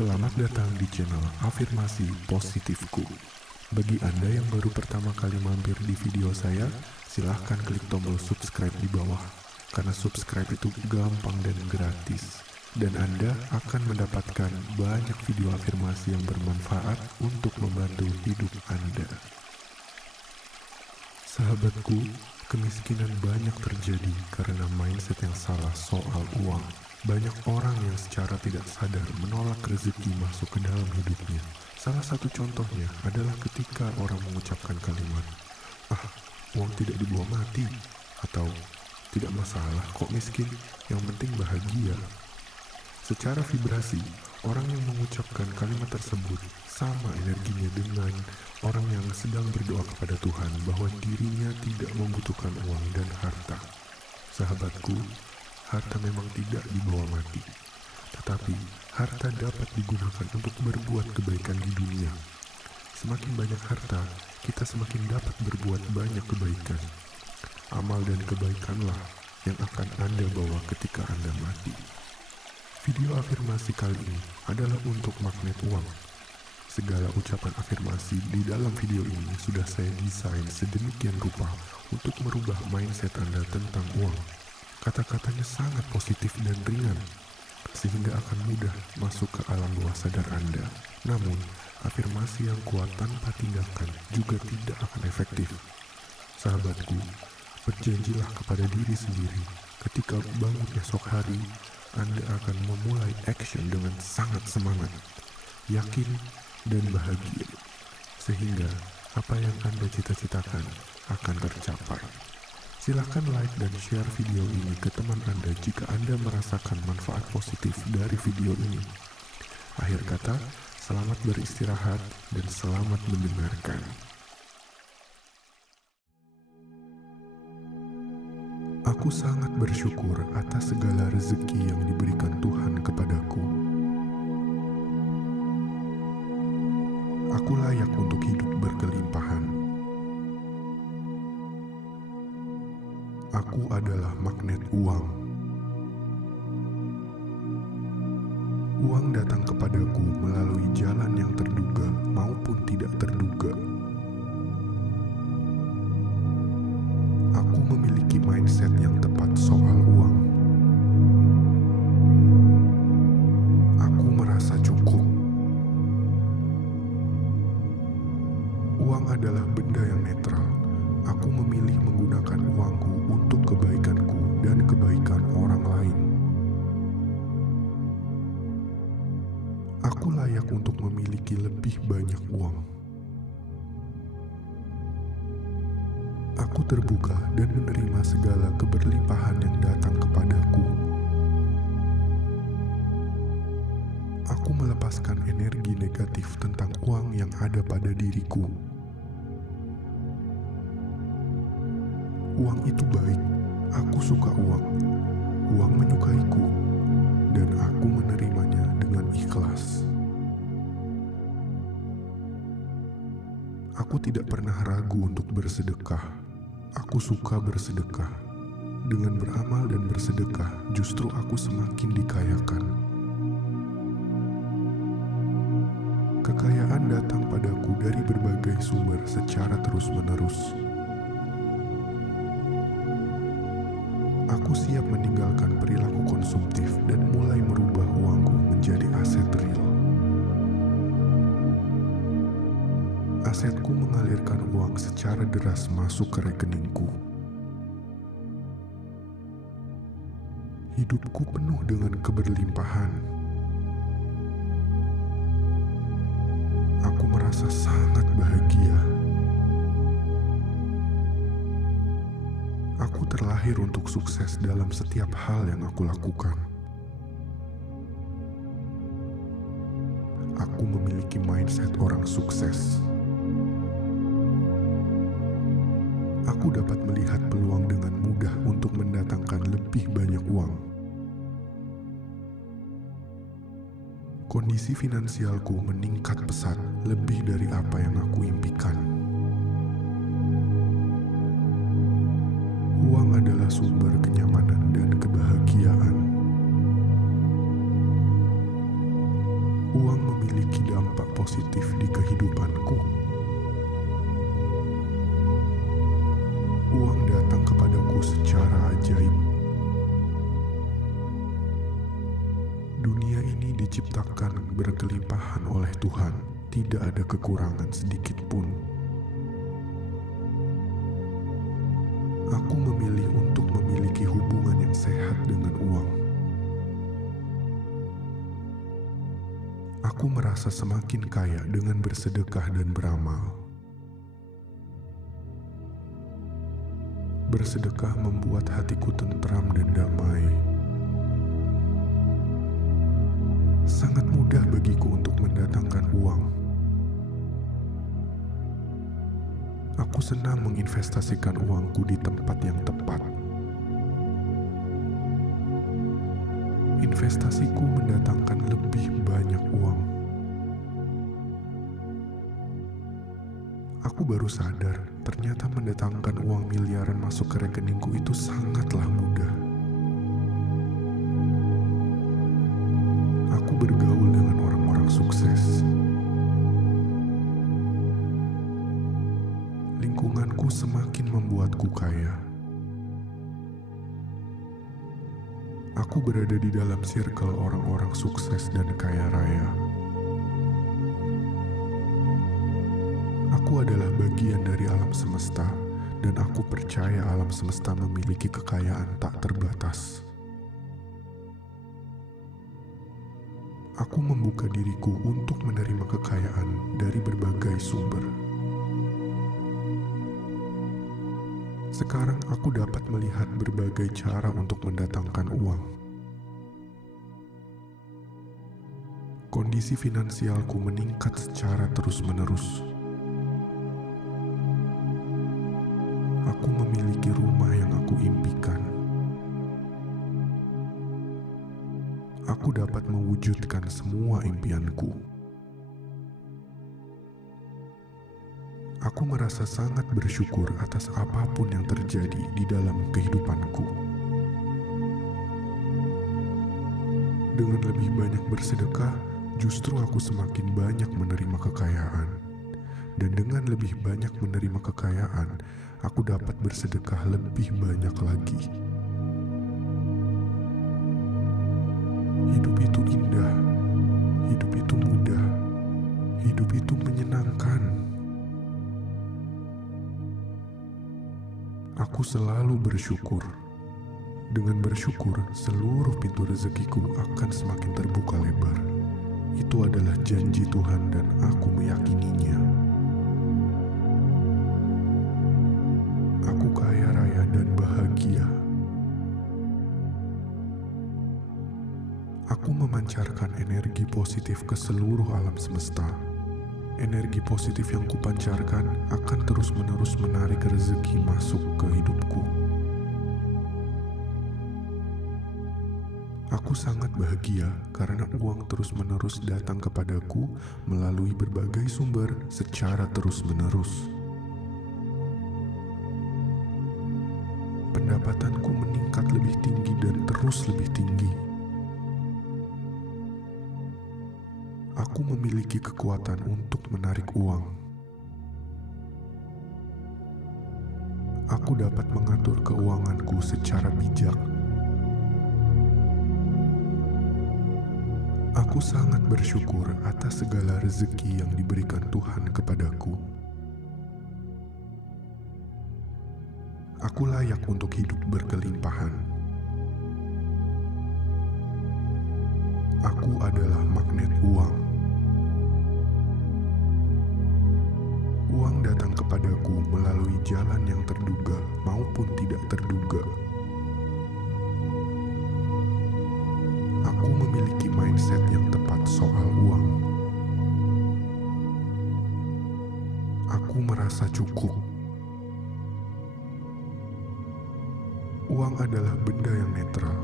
Selamat datang di channel Afirmasi Positifku. Bagi Anda yang baru pertama kali mampir di video saya, silahkan klik tombol subscribe di bawah. Karena subscribe itu gampang dan gratis. Dan Anda akan mendapatkan banyak video afirmasi yang bermanfaat untuk membantu hidup Anda. Sahabatku, kemiskinan banyak terjadi karena mindset yang salah soal uang. Banyak orang yang secara tidak sadar menolak rezeki masuk ke dalam hidupnya. Salah satu contohnya adalah ketika orang mengucapkan kalimat, uang tidak dibawa mati, atau tidak masalah kok miskin, yang penting bahagia. Secara vibrasi, orang yang mengucapkan kalimat tersebut sama energinya dengan orang yang sedang berdoa kepada Tuhan bahwa dirinya tidak membutuhkan uang dan harta. Sahabatku, harta memang tidak dibawa mati, tetapi harta dapat digunakan untuk berbuat kebaikan di dunia. Semakin banyak harta, kita semakin dapat berbuat banyak kebaikan. Amal dan kebaikanlah yang akan Anda bawa ketika Anda mati. Video afirmasi kali ini adalah untuk magnet uang. Segala ucapan afirmasi di dalam video ini sudah saya desain sedemikian rupa untuk merubah mindset Anda tentang uang. Kata-katanya sangat positif dan ringan, sehingga akan mudah masuk ke alam bawah sadar Anda. Namun, afirmasi yang kuat tanpa tindakan juga tidak akan efektif. Sahabatku, berjanjilah kepada diri sendiri, ketika bangun esok hari, Anda akan memulai action dengan sangat semangat, yakin, dan bahagia, sehingga apa yang Anda cita-citakan akan tercapai. Silahkan like dan share video ini ke teman Anda jika Anda merasakan manfaat positif dari video ini. Akhir kata, selamat beristirahat dan selamat mendengarkan. Aku sangat bersyukur atas segala rezeki yang diberikan Tuhan kepadaku. Aku layak untuk hidup berkelimpahan. Aku adalah magnet uang. Uang datang kepadaku melalui jalan yang terduga maupun tidak terduga. Aku memiliki mindset yang tepat soal uang. Aku merasa cukup. Uang adalah benda yang netral. Aku memilih menggunakan uangku untuk kebaikanku dan kebaikan orang lain. Aku layak untuk memiliki lebih banyak uang. Aku terbuka dan menerima segala keberlimpahan yang datang kepadaku. Aku melepaskan energi negatif tentang uang yang ada pada diriku. Uang itu baik, aku suka uang. Uang menyukaiku, dan aku menerimanya dengan ikhlas. Aku tidak pernah ragu untuk bersedekah. Aku suka bersedekah. Dengan beramal dan bersedekah, justru aku semakin dikayakan. Kekayaan datang padaku dari berbagai sumber secara terus-menerus. Aku siap meninggalkan perilaku konsumtif dan mulai merubah uangku menjadi aset real. Asetku mengalirkan uang secara deras masuk ke rekeningku. Hidupku penuh dengan keberlimpahan. Aku merasa sangat bahagia. Aku terlahir untuk sukses dalam setiap hal yang aku lakukan. Aku memiliki mindset orang sukses. Aku dapat melihat peluang dengan mudah untuk mendatangkan lebih banyak uang. Kondisi finansialku meningkat pesat lebih dari apa yang aku impikan. Uang adalah sumber kenyamanan dan kebahagiaan. Uang memiliki dampak positif di kehidupanku. Uang datang kepadaku secara ajaib. Dunia ini diciptakan berkelimpahan oleh Tuhan, tidak ada kekurangan sedikit pun. Aku memilih untuk memiliki hubungan yang sehat dengan uang. Aku merasa semakin kaya dengan bersedekah dan beramal. Bersedekah membuat hatiku tentram dan damai. Sangat mudah bagiku untuk mendatangkan uang. Aku senang menginvestasikan uangku di tempat yang tepat. Investasiku mendatangkan lebih banyak uang. Aku baru sadar, ternyata mendatangkan uang miliaran masuk ke rekeningku itu sangatlah mudah. Aku bergaul dengan orang-orang sukses. Lingkunganku semakin membuatku kaya. Aku berada di dalam circle orang-orang sukses dan kaya raya. Aku adalah bagian dari alam semesta, dan aku percaya alam semesta memiliki kekayaan tak terbatas. Aku membuka diriku untuk menerima kekayaan dari berbagai sumber. Sekarang aku dapat melihat berbagai cara untuk mendatangkan uang. Kondisi finansialku meningkat secara terus-menerus. Aku memiliki rumah yang aku impikan. Aku dapat mewujudkan semua impianku. Aku merasa sangat bersyukur atas apapun yang terjadi di dalam kehidupanku. Dengan lebih banyak bersedekah, justru aku semakin banyak menerima kekayaan. Dan dengan lebih banyak menerima kekayaan, aku dapat bersedekah lebih banyak lagi. Hidup itu indah, hidup itu mudah, hidup itu menyenangkan. Aku selalu bersyukur. Dengan bersyukur, seluruh pintu rezekiku akan semakin terbuka lebar. Itu adalah janji Tuhan dan aku meyakininya. Aku kaya raya dan bahagia. Aku memancarkan energi positif ke seluruh alam semesta. Energi positif yang kupancarkan akan terus-menerus menarik rezeki masuk ke hidupku. Aku sangat bahagia karena uang terus-menerus datang kepadaku melalui berbagai sumber secara terus-menerus. Pendapatanku meningkat lebih tinggi dan terus lebih tinggi. Aku memiliki kekuatan untuk menarik uang. Aku dapat mengatur keuanganku secara bijak. Aku sangat bersyukur atas segala rezeki yang diberikan Tuhan kepadaku. Aku layak untuk hidup berkelimpahan. Aku adalah magnet uang. Uang datang kepadaku melalui jalan yang terduga maupun tidak terduga. Aku memiliki mindset yang tepat soal uang. Aku merasa cukup. Uang adalah benda yang netral.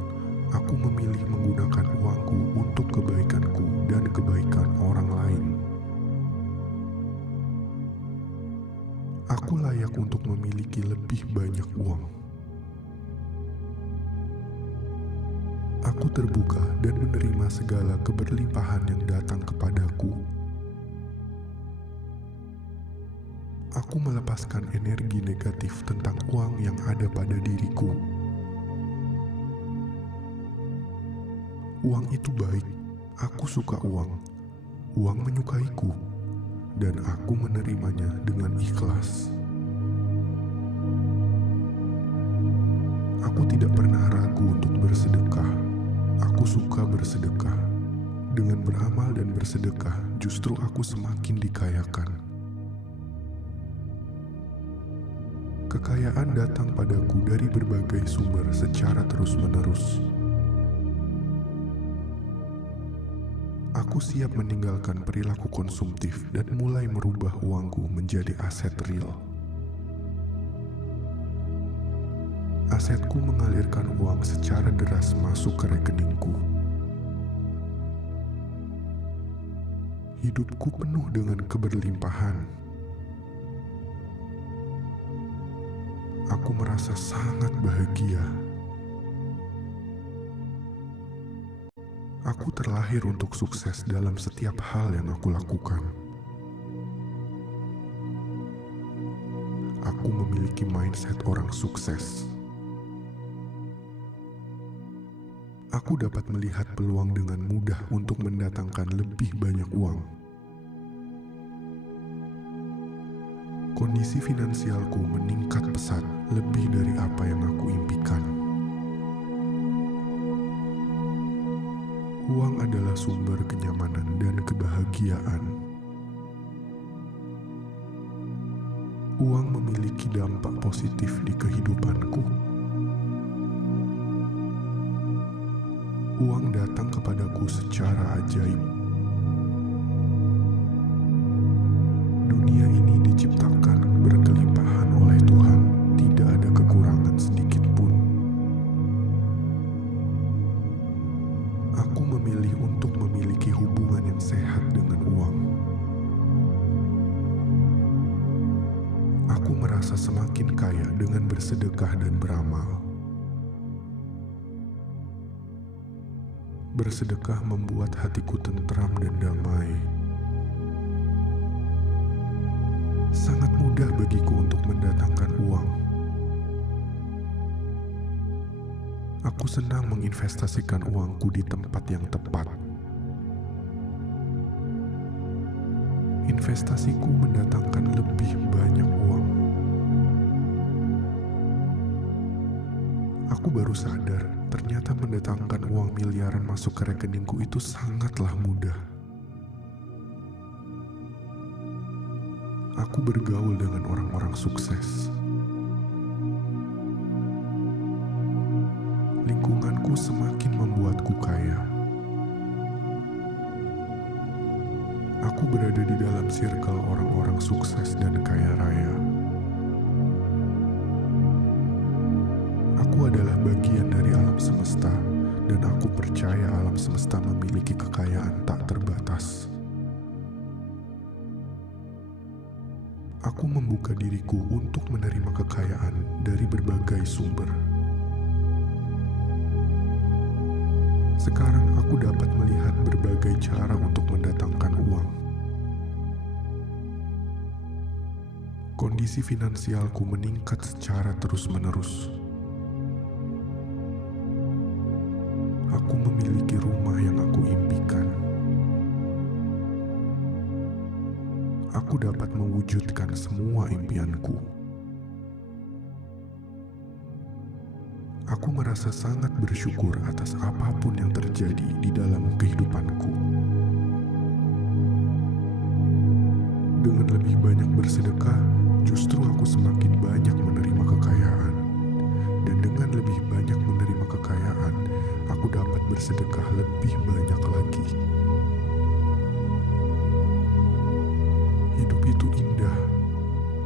Aku memilih menggunakan uangku untuk kebaikanku dan kebaikan orang lain. Aku layak untuk memiliki lebih banyak uang. Aku terbuka dan menerima segala keberlimpahan yang datang kepadaku. Aku melepaskan energi negatif tentang uang yang ada pada diriku. Uang itu baik, aku suka uang. Uang menyukaiku, dan aku menerimanya dengan ikhlas. Aku tidak pernah ragu untuk bersedekah. Aku suka bersedekah. Dengan beramal dan bersedekah, justru aku semakin dikayakan. Kekayaan datang padaku dari berbagai sumber secara terus-menerus. Aku siap meninggalkan perilaku konsumtif dan mulai merubah uangku menjadi aset real. Asetku mengalirkan uang secara deras masuk ke rekeningku. Hidupku penuh dengan keberlimpahan. Aku merasa sangat bahagia. Aku terlahir untuk sukses dalam setiap hal yang aku lakukan. Aku memiliki mindset orang sukses. Aku dapat melihat peluang dengan mudah untuk mendatangkan lebih banyak uang. Kondisi finansialku meningkat pesat lebih dari apa yang aku impikan. Uang adalah sumber kenyamanan dan kebahagiaan. Uang memiliki dampak positif di kehidupanku. Uang datang kepadaku secara ajaib. Dunia ini diciptakan berkelimpahan oleh Tuhan, tidak ada kekurangan sedikit pun. Aku memilih untuk memiliki hubungan yang sehat dengan uang. Aku merasa semakin kaya dengan bersedekah dan beramal. Bersedekah membuat hatiku tentram dan damai. Sangat mudah bagiku untuk mendatangkan uang. Aku senang menginvestasikan uangku di tempat yang tepat. Investasiku mendatangkan lebih banyak uang. Aku baru sadar, ternyata mendatangkan uang miliaran masuk ke rekeningku itu sangatlah mudah. Aku bergaul dengan orang-orang sukses. Lingkunganku semakin membuatku kaya. Aku berada di dalam circle orang-orang sukses dan kaya raya. Aku adalah bagian dari alam semesta, dan aku percaya alam semesta memiliki kekayaan tak terbatas. Aku membuka diriku untuk menerima kekayaan dari berbagai sumber. Sekarang aku dapat melihat berbagai cara untuk mendatangkan uang. Kondisi finansialku meningkat secara terus-menerus. Aku memiliki rumah yang aku impikan. Aku dapat mewujudkan semua impianku. Aku merasa sangat bersyukur atas apapun yang terjadi di dalam kehidupanku. Dengan lebih banyak bersedekah, justru aku semakin banyak menerima kekayaan. Dan dengan lebih banyak menerima kekayaan, aku dapat bersedekah lebih banyak lagi. Hidup itu indah,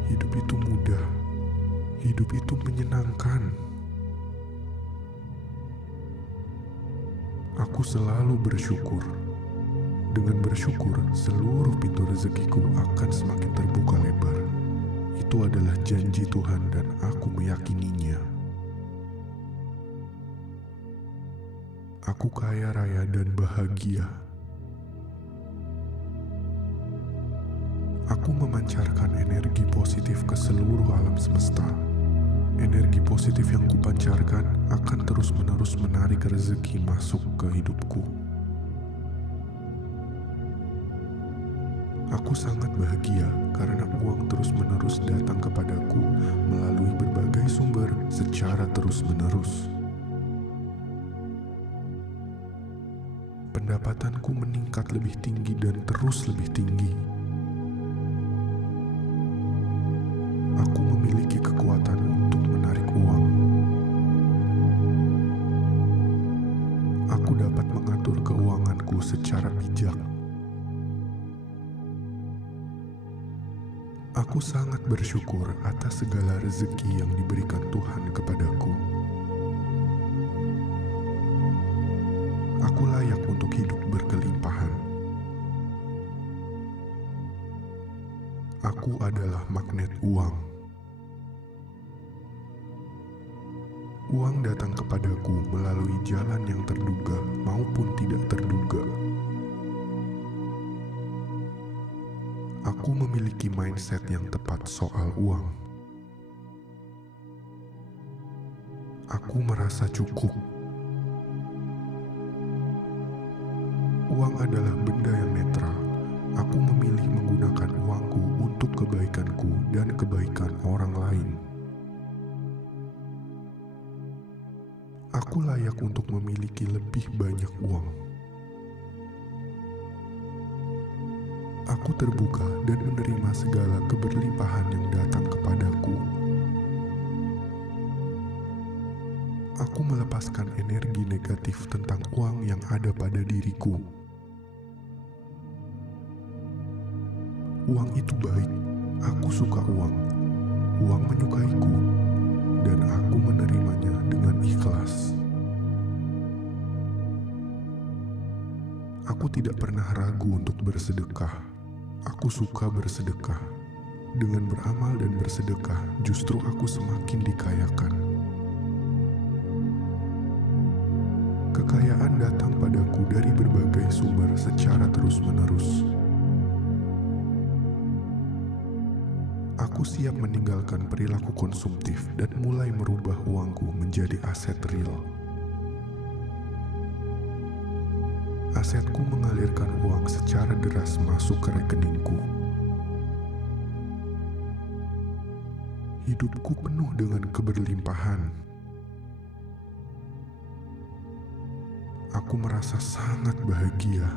hidup itu mudah, hidup itu menyenangkan. Aku selalu bersyukur. Dengan bersyukur, seluruh pintu rezekiku akan semakin terbuka lebar. Itu adalah janji Tuhan dan aku meyakininya. Aku kaya raya dan bahagia. Aku memancarkan energi positif ke seluruh alam semesta. Energi positif yang kupancarkan akan terus-menerus menarik rezeki masuk ke hidupku. Aku sangat bahagia karena uang terus-menerus datang kepadaku melalui berbagai sumber secara terus-menerus. Pendapatanku meningkat lebih tinggi dan terus lebih tinggi. Aku memiliki kekuatan untuk menarik uang. Aku dapat mengatur keuanganku secara bijak. Aku sangat bersyukur atas segala rezeki yang diberikan Tuhan kepadaku. Aku layak untuk hidup berkelimpahan. Aku adalah magnet uang. Uang datang kepadaku melalui jalan yang terduga maupun tidak terduga. Aku memiliki mindset yang tepat soal uang. Aku merasa cukup. Uang adalah benda yang netral. Aku memilih menggunakan uangku untuk kebaikanku dan kebaikan orang lain. Aku layak untuk memiliki lebih banyak uang. Aku terbuka dan menerima segala keberlimpahan yang datang kepadaku. Aku melepaskan energi negatif tentang uang yang ada pada diriku. Uang itu baik, aku suka uang. Uang menyukaiku, dan aku menerimanya dengan ikhlas. Aku tidak pernah ragu untuk bersedekah. Aku suka bersedekah. Dengan beramal dan bersedekah, justru aku semakin dikayakan. Kekayaan datang padaku dari berbagai sumber secara terus-menerus. Aku siap meninggalkan perilaku konsumtif dan mulai merubah uangku menjadi aset real. Asetku mengalirkan uang secara deras masuk ke rekeningku. Hidupku penuh dengan keberlimpahan. Aku merasa sangat bahagia.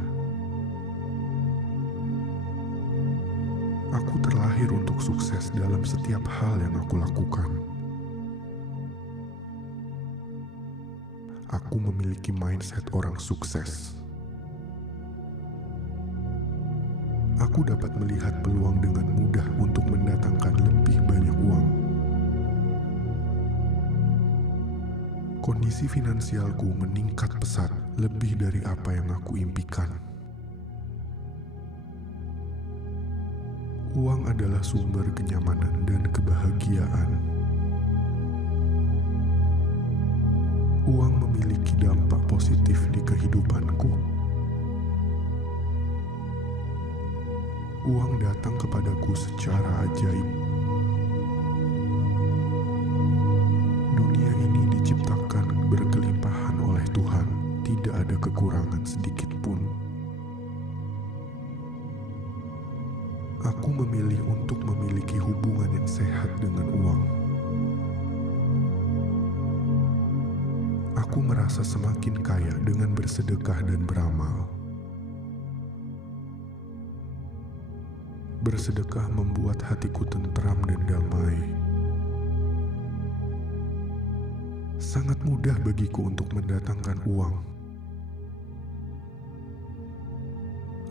Aku terlahir untuk sukses dalam setiap hal yang aku lakukan. Aku memiliki mindset orang sukses. Aku dapat melihat peluang dengan mudah untuk mendatangkan lebih banyak uang. Kondisi finansialku meningkat pesat lebih dari apa yang aku impikan. Uang adalah sumber kenyamanan dan kebahagiaan. Uang memiliki dampak positif di kehidupanku. Uang datang kepadaku secara ajaib. Dunia ini diciptakan berkelimpahan oleh Tuhan, tidak ada kekurangan sedikit pun. Aku memilih untuk memiliki hubungan yang sehat dengan uang. Aku merasa semakin kaya dengan bersedekah dan beramal. Bersedekah membuat hatiku tentram dan damai. Sangat mudah bagiku untuk mendatangkan uang.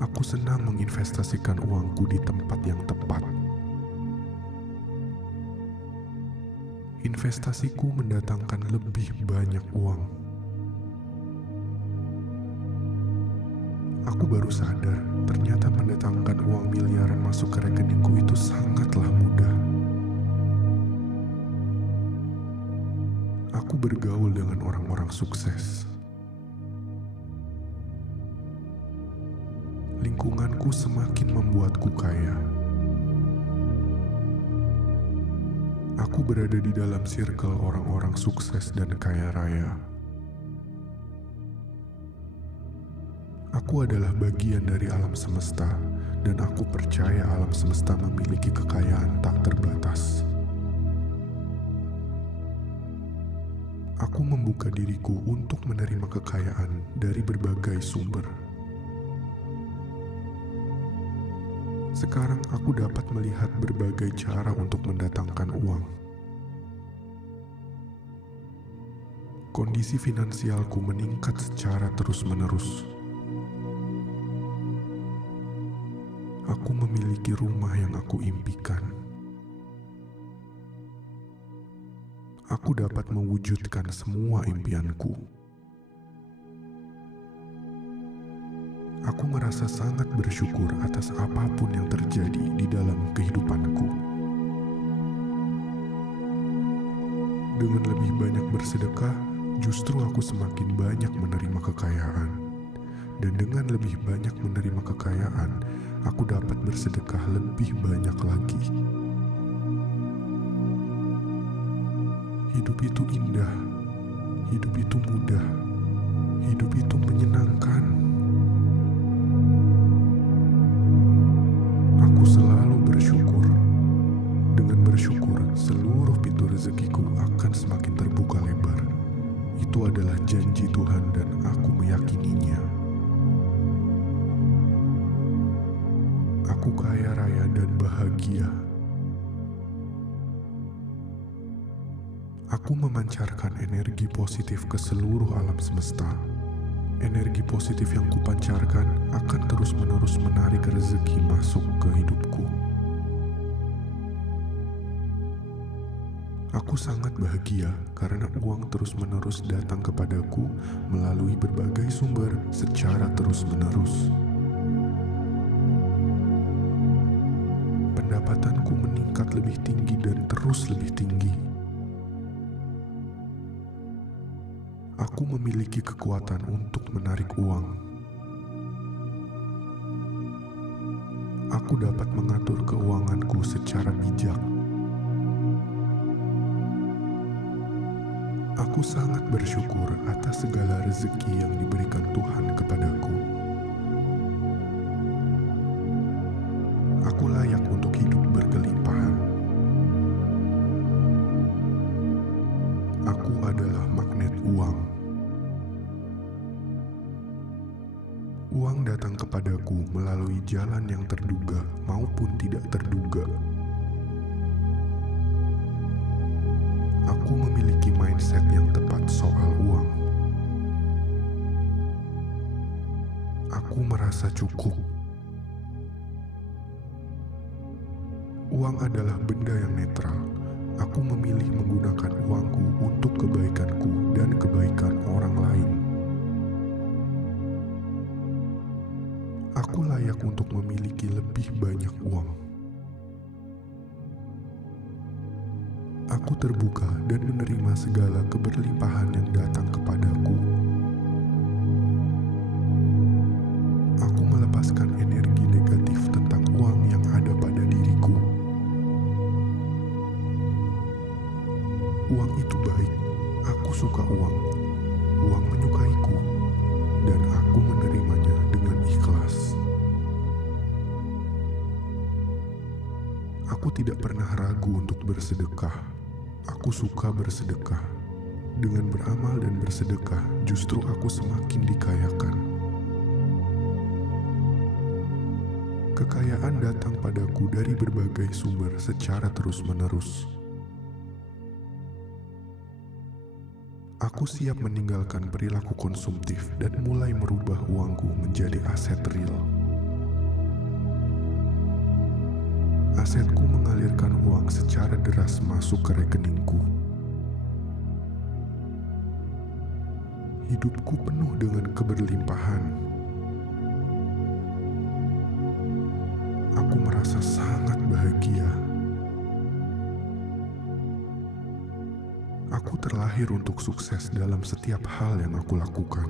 Aku senang menginvestasikan uangku di tempat yang tepat. Investasiku mendatangkan lebih banyak uang. Aku baru sadar, ternyata mendatangkan uang miliaran masuk ke rekeningku itu sangatlah mudah. Aku bergaul dengan orang-orang sukses. Lingkunganku semakin membuatku kaya. Aku berada di dalam circle orang-orang sukses dan kaya raya. Aku adalah bagian dari alam semesta, dan aku percaya alam semesta memiliki kekayaan tak terbatas. Aku membuka diriku untuk menerima kekayaan dari berbagai sumber. Sekarang aku dapat melihat berbagai cara untuk mendatangkan uang. Kondisi finansialku meningkat secara terus-menerus. Aku memiliki rumah yang aku impikan. Aku dapat mewujudkan semua impianku. Aku merasa sangat bersyukur atas apapun yang terjadi di dalam kehidupanku. Dengan lebih banyak bersedekah, justru aku semakin banyak menerima kekayaan. Dan dengan lebih banyak menerima kekayaan, aku dapat bersedekah lebih banyak lagi. Hidup itu indah, hidup itu mudah, hidup itu menyenangkan. Aku selalu bersyukur. Dengan bersyukur, seluruh pintu rezekiku akan semakin terbuka lebar. Itu adalah janji Tuhan dan aku meyakininya. Aku kaya raya dan bahagia. Aku memancarkan energi positif ke seluruh alam semesta. Energi positif yang kupancarkan akan terus-menerus menarik rezeki masuk ke hidupku. Aku sangat bahagia karena uang terus-menerus datang kepadaku melalui berbagai sumber secara terus-menerus. Pendapatanku meningkat lebih tinggi dan terus lebih tinggi. Aku memiliki kekuatan untuk menarik uang. Aku dapat mengatur keuanganku secara bijak. Aku sangat bersyukur atas segala rezeki yang diberikan Tuhan kepadaku. Aku layak untuk hidup berkelimpahan. Aku adalah magnet uang. Uang datang kepadaku melalui jalan yang terduga maupun tidak terduga. Aku memiliki mindset yang tepat soal uang. Aku merasa cukup. Uang adalah benda yang netral. Aku memilih menggunakan uangku untuk kebaikanku dan kebaikan orang lain. Aku layak untuk memiliki lebih banyak uang. Aku terbuka dan menerima segala keberlimpahan yang datang kepadaku. Aku melepaskan energi negatif tentang uang yang ada pada diriku. Uang itu baik. Aku suka uang. Uang menyukaiku. Dan aku menerimanya dengan ikhlas. Aku tidak pernah ragu untuk bersedekah. Aku suka bersedekah. Dengan beramal dan bersedekah, justru aku semakin dikayakan. Kekayaan datang padaku dari berbagai sumber secara terus-menerus. Aku siap meninggalkan perilaku konsumtif dan mulai merubah uangku menjadi aset real. Asetku mengalirkan uang secara deras masuk ke rekeningku. Hidupku penuh dengan keberlimpahan. Aku merasa sangat bahagia. Aku terlahir untuk sukses dalam setiap hal yang aku lakukan.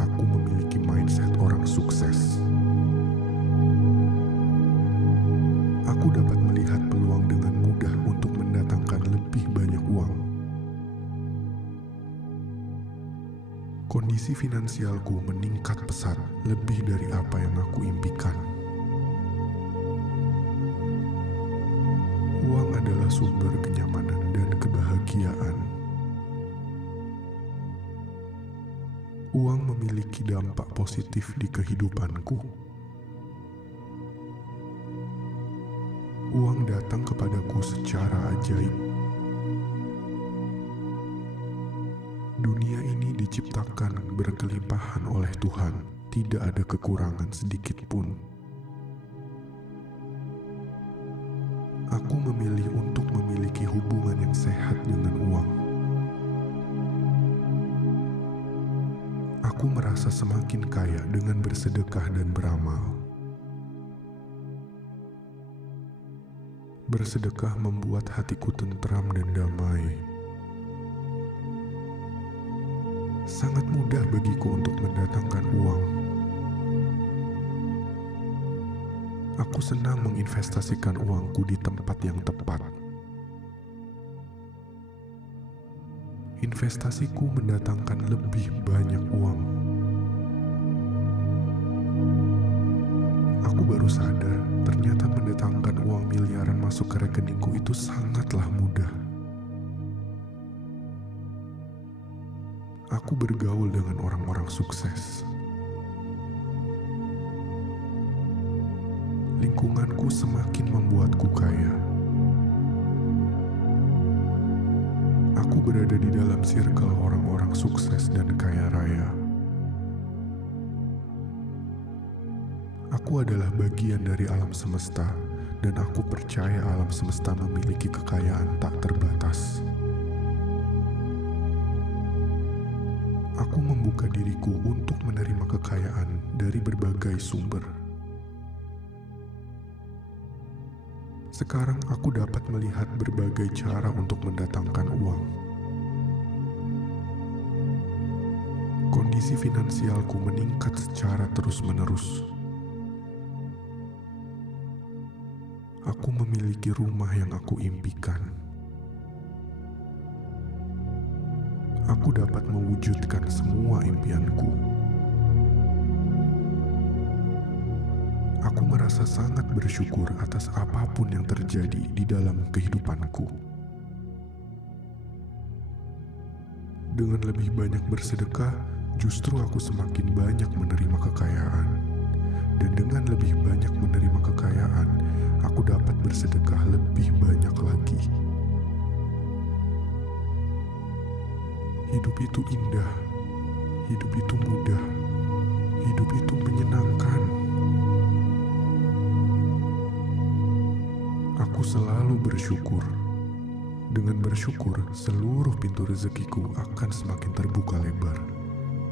aku memiliki mindset orang sukses. Aku dapat melihat peluang dengan mudah untuk mendatangkan lebih banyak uang. Kondisi finansialku meningkat pesat lebih dari apa yang aku impikan. Uang adalah sumber kenyamanan dan kebahagiaan. Uang memiliki dampak positif di kehidupanku. Uang datang kepadaku secara ajaib. Dunia ini diciptakan berkelimpahan oleh Tuhan, tidak ada kekurangan sedikit pun. Aku memilih untuk memiliki hubungan yang sehat dengan uang. Aku merasa semakin kaya dengan bersedekah dan beramal. Bersedekah membuat hatiku tentram dan damai. Sangat mudah bagiku untuk mendatangkan uang. Aku senang menginvestasikan uangku di tempat yang tepat. Investasiku mendatangkan lebih banyak uang. Aku baru sadar, ternyata mendatangkan uang miliaran masuk ke rekeningku itu sangatlah mudah. Aku bergaul dengan orang-orang sukses. Lingkunganku semakin membuatku kaya. Aku berada di dalam circle orang-orang sukses dan kaya raya. Aku adalah bagian dari alam semesta, dan aku percaya alam semesta memiliki kekayaan tak terbatas. Aku membuka diriku untuk menerima kekayaan dari berbagai sumber. Sekarang aku dapat melihat berbagai cara untuk mendatangkan uang. Kondisi finansialku meningkat secara terus-menerus. Aku memiliki rumah yang aku impikan. Aku dapat mewujudkan semua impianku. Aku merasa sangat bersyukur atas apapun yang terjadi di dalam kehidupanku. Dengan lebih banyak bersedekah, justru aku semakin banyak menerima kekayaan. Dan dengan lebih banyak menerima kekayaan, aku dapat bersedekah lebih banyak lagi. Hidup itu indah, hidup itu mudah, hidup itu menyenangkan. Aku selalu bersyukur. Dengan bersyukur, seluruh pintu rezekiku akan semakin terbuka lebar.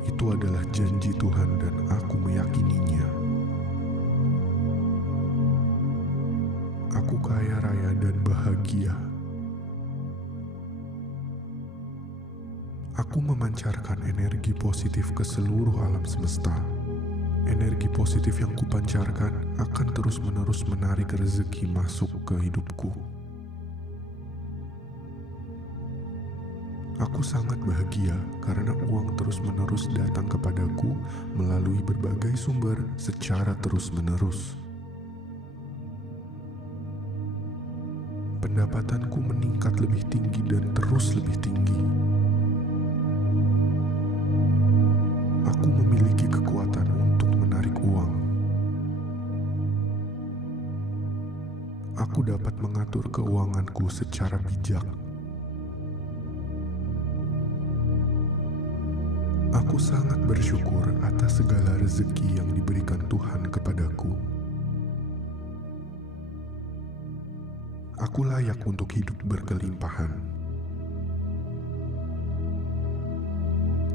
Itu adalah janji Tuhan dan aku meyakininya. Aku kaya raya dan bahagia. Aku memancarkan energi positif ke seluruh alam semesta. Energi positif yang kupancarkan akan terus-menerus menarik rezeki masuk ke hidupku. Aku sangat bahagia karena uang terus-menerus datang kepadaku melalui berbagai sumber secara terus-menerus. Pendapatanku meningkat lebih tinggi dan terus lebih tinggi. Aku memiliki kekuatan untuk menarik uang. Aku dapat mengatur keuanganku secara bijak. Aku sangat bersyukur atas segala rezeki yang diberikan Tuhan kepadaku. Aku layak untuk hidup berkelimpahan.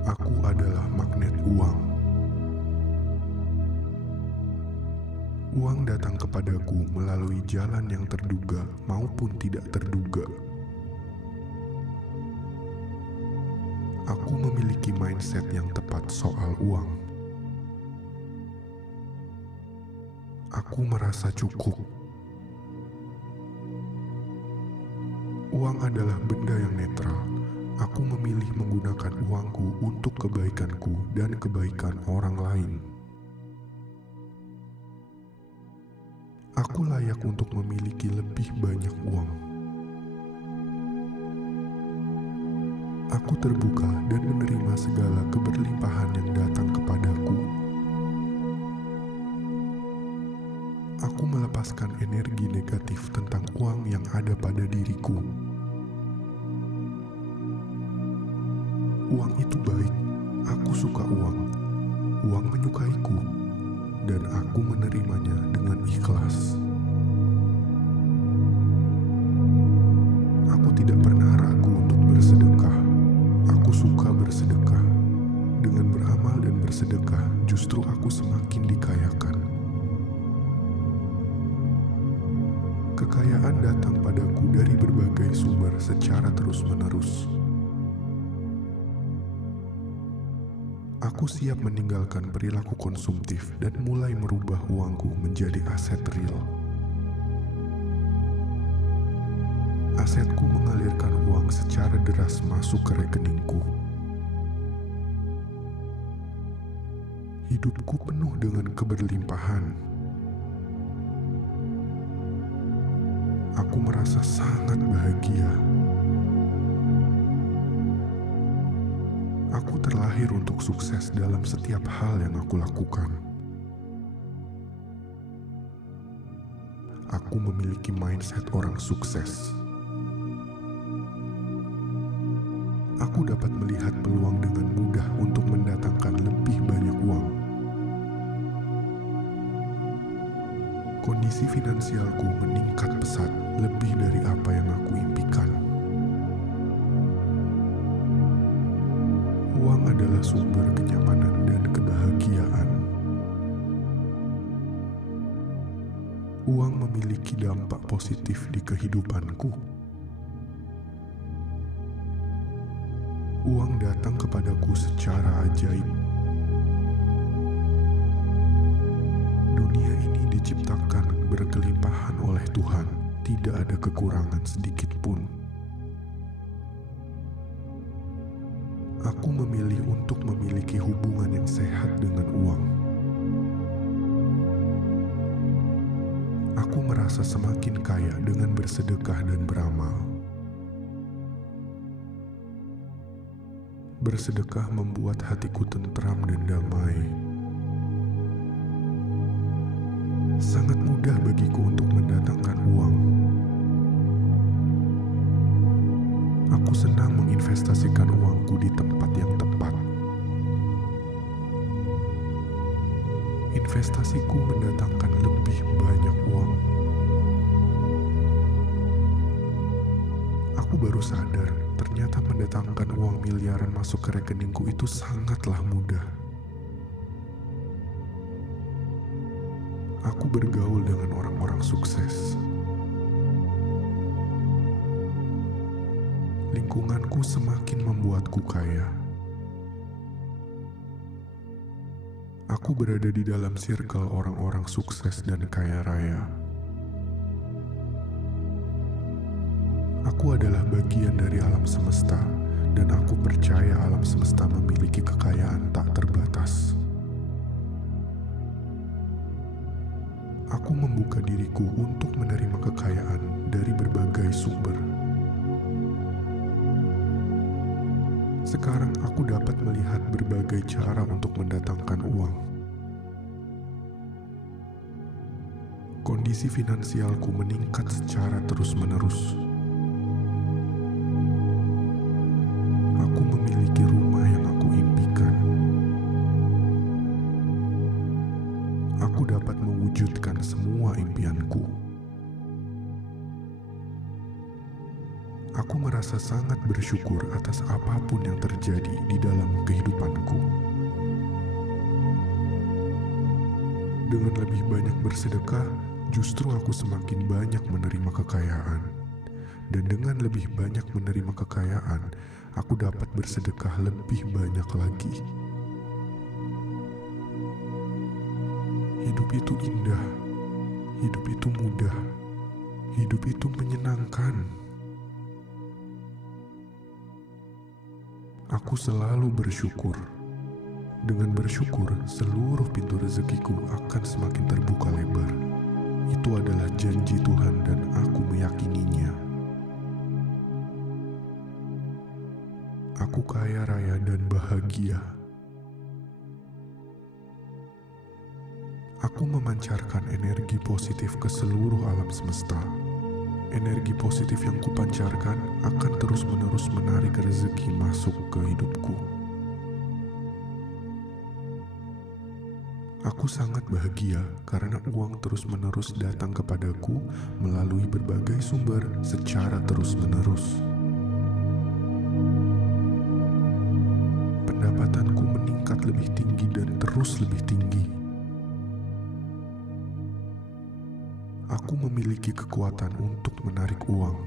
Aku adalah magnet uang. Uang datang kepadaku melalui jalan yang terduga maupun tidak terduga. Aku memiliki mindset yang tepat soal uang. Aku merasa cukup. Uang adalah benda yang netral. Aku memilih menggunakan uangku untuk kebaikanku dan kebaikan orang lain. Aku layak untuk memiliki lebih banyak uang. Aku terbuka dan menerima segala keberlimpahan yang datang kepadaku. Aku melepaskan energi negatif tentang uang yang ada pada diriku. Uang itu baik, aku suka uang. Uang menyukaiku, dan aku menerimanya dengan ikhlas. Aku tidak pernah ragu untuk bersedekah. Aku suka bersedekah. Dengan beramal dan bersedekah, justru aku semakin dikayakan. Kekayaan datang padaku dari berbagai sumber secara terus-menerus. Aku siap meninggalkan perilaku konsumtif dan mulai merubah uangku menjadi aset real. Asetku mengalirkan uang secara deras masuk ke rekeningku. Hidupku penuh dengan keberlimpahan. Aku merasa sangat bahagia. Aku terlahir untuk sukses dalam setiap hal yang aku lakukan. Aku memiliki mindset orang sukses. Aku dapat melihat peluang dengan mudah untuk mendatangkan lebih banyak uang. Kondisi finansialku meningkat pesat, lebih dari apa yang aku impikan. Uang adalah sumber kenyamanan dan kebahagiaan. Uang memiliki dampak positif di kehidupanku. Uang datang kepadaku secara ajaib. Dunia ini diciptakan berkelimpahan oleh Tuhan, tidak ada kekurangan sedikit pun. Aku memilih untuk memiliki hubungan yang sehat dengan uang. Aku merasa semakin kaya dengan bersedekah dan beramal. Bersedekah membuat hatiku tentram dan damai. Sangat mudah bagiku untuk mendatangkan uang. Aku senang menginvestasikan uangku di tempat yang tepat. Investasiku mendatangkan lebih banyak uang. Aku baru sadar, ternyata mendatangkan uang miliaran masuk ke rekeningku itu sangatlah mudah. Aku bergaul dengan orang-orang sukses. Lingkunganku semakin membuatku kaya. Aku berada di dalam circle orang-orang sukses dan kaya raya. Aku adalah bagian dari alam semesta, dan aku percaya alam semesta memiliki kekayaan tak terbatas. Aku membuka diriku untuk menerima kekayaan dari berbagai sumber. Sekarang aku dapat melihat berbagai cara untuk mendatangkan uang. Kondisi finansialku meningkat secara terus-menerus. Aku memiliki rumah yang aku impikan. Aku dapat mewujudkan semua impianku. Aku merasa sangat bersyukur atas apapun yang terjadi di dalam kehidupanku. Dengan lebih banyak bersedekah, justru aku semakin banyak menerima kekayaan. Dan dengan lebih banyak menerima kekayaan, aku dapat bersedekah lebih banyak lagi. Hidup itu indah, Hidup itu mudah, hidup itu menyenangkan. Aku selalu bersyukur. Dengan bersyukur, seluruh pintu rezekiku akan semakin terbuka lebar. Itu adalah janji Tuhan dan aku meyakininya. Aku kaya raya dan bahagia. Aku memancarkan energi positif ke seluruh alam semesta. Energi positif yang kupancarkan akan terus-menerus menarik rezeki masuk ke hidupku. Aku sangat bahagia karena uang terus-menerus datang kepadaku melalui berbagai sumber secara terus-menerus. Pendapatanku meningkat lebih tinggi dan terus lebih tinggi. Aku memiliki kekuatan untuk menarik uang.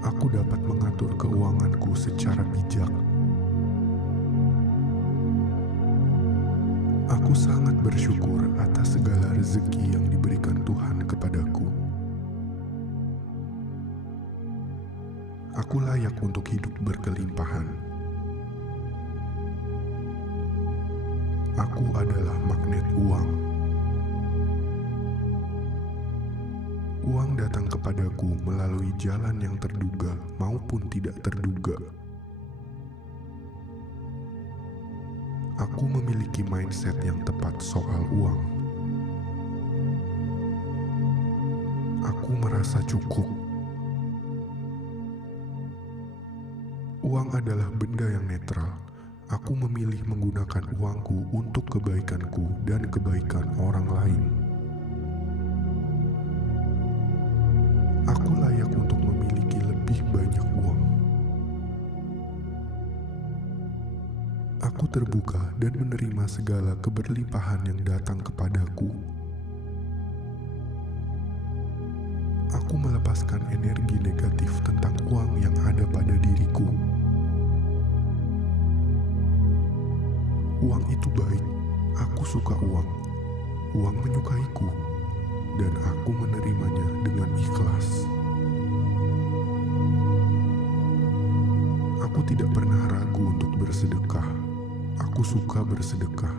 Aku dapat mengatur keuanganku secara bijak. Aku sangat bersyukur atas segala rezeki yang diberikan Tuhan kepadaku. Aku layak untuk hidup berkelimpahan. Aku adalah magnet uang. Uang datang kepadaku melalui jalan yang terduga maupun tidak terduga. Aku memiliki mindset yang tepat soal uang. Aku merasa cukup. Uang adalah benda yang netral. Aku memilih menggunakan uangku untuk kebaikanku dan kebaikan orang lain. Aku layak untuk memiliki lebih banyak uang. Aku terbuka dan menerima segala keberlimpahan yang datang kepadaku. Aku melepaskan energi negatif tentang uang yang ada pada diriku. Uang itu baik, aku suka uang. Uang menyukaiku, dan aku menerimanya dengan ikhlas. Aku tidak pernah ragu untuk bersedekah. Aku suka bersedekah.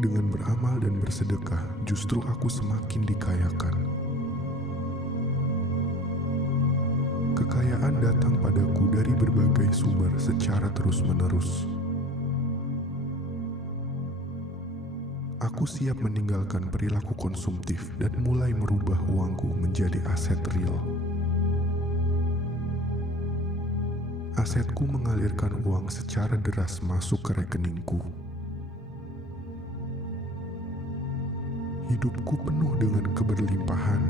Dengan beramal dan bersedekah, justru aku semakin dikayakan. Kekayaan datang padaku dari berbagai sumber secara terus-menerus. Aku siap meninggalkan perilaku konsumtif dan mulai merubah uangku menjadi aset real. Asetku mengalirkan uang secara deras masuk ke rekeningku. Hidupku penuh dengan keberlimpahan.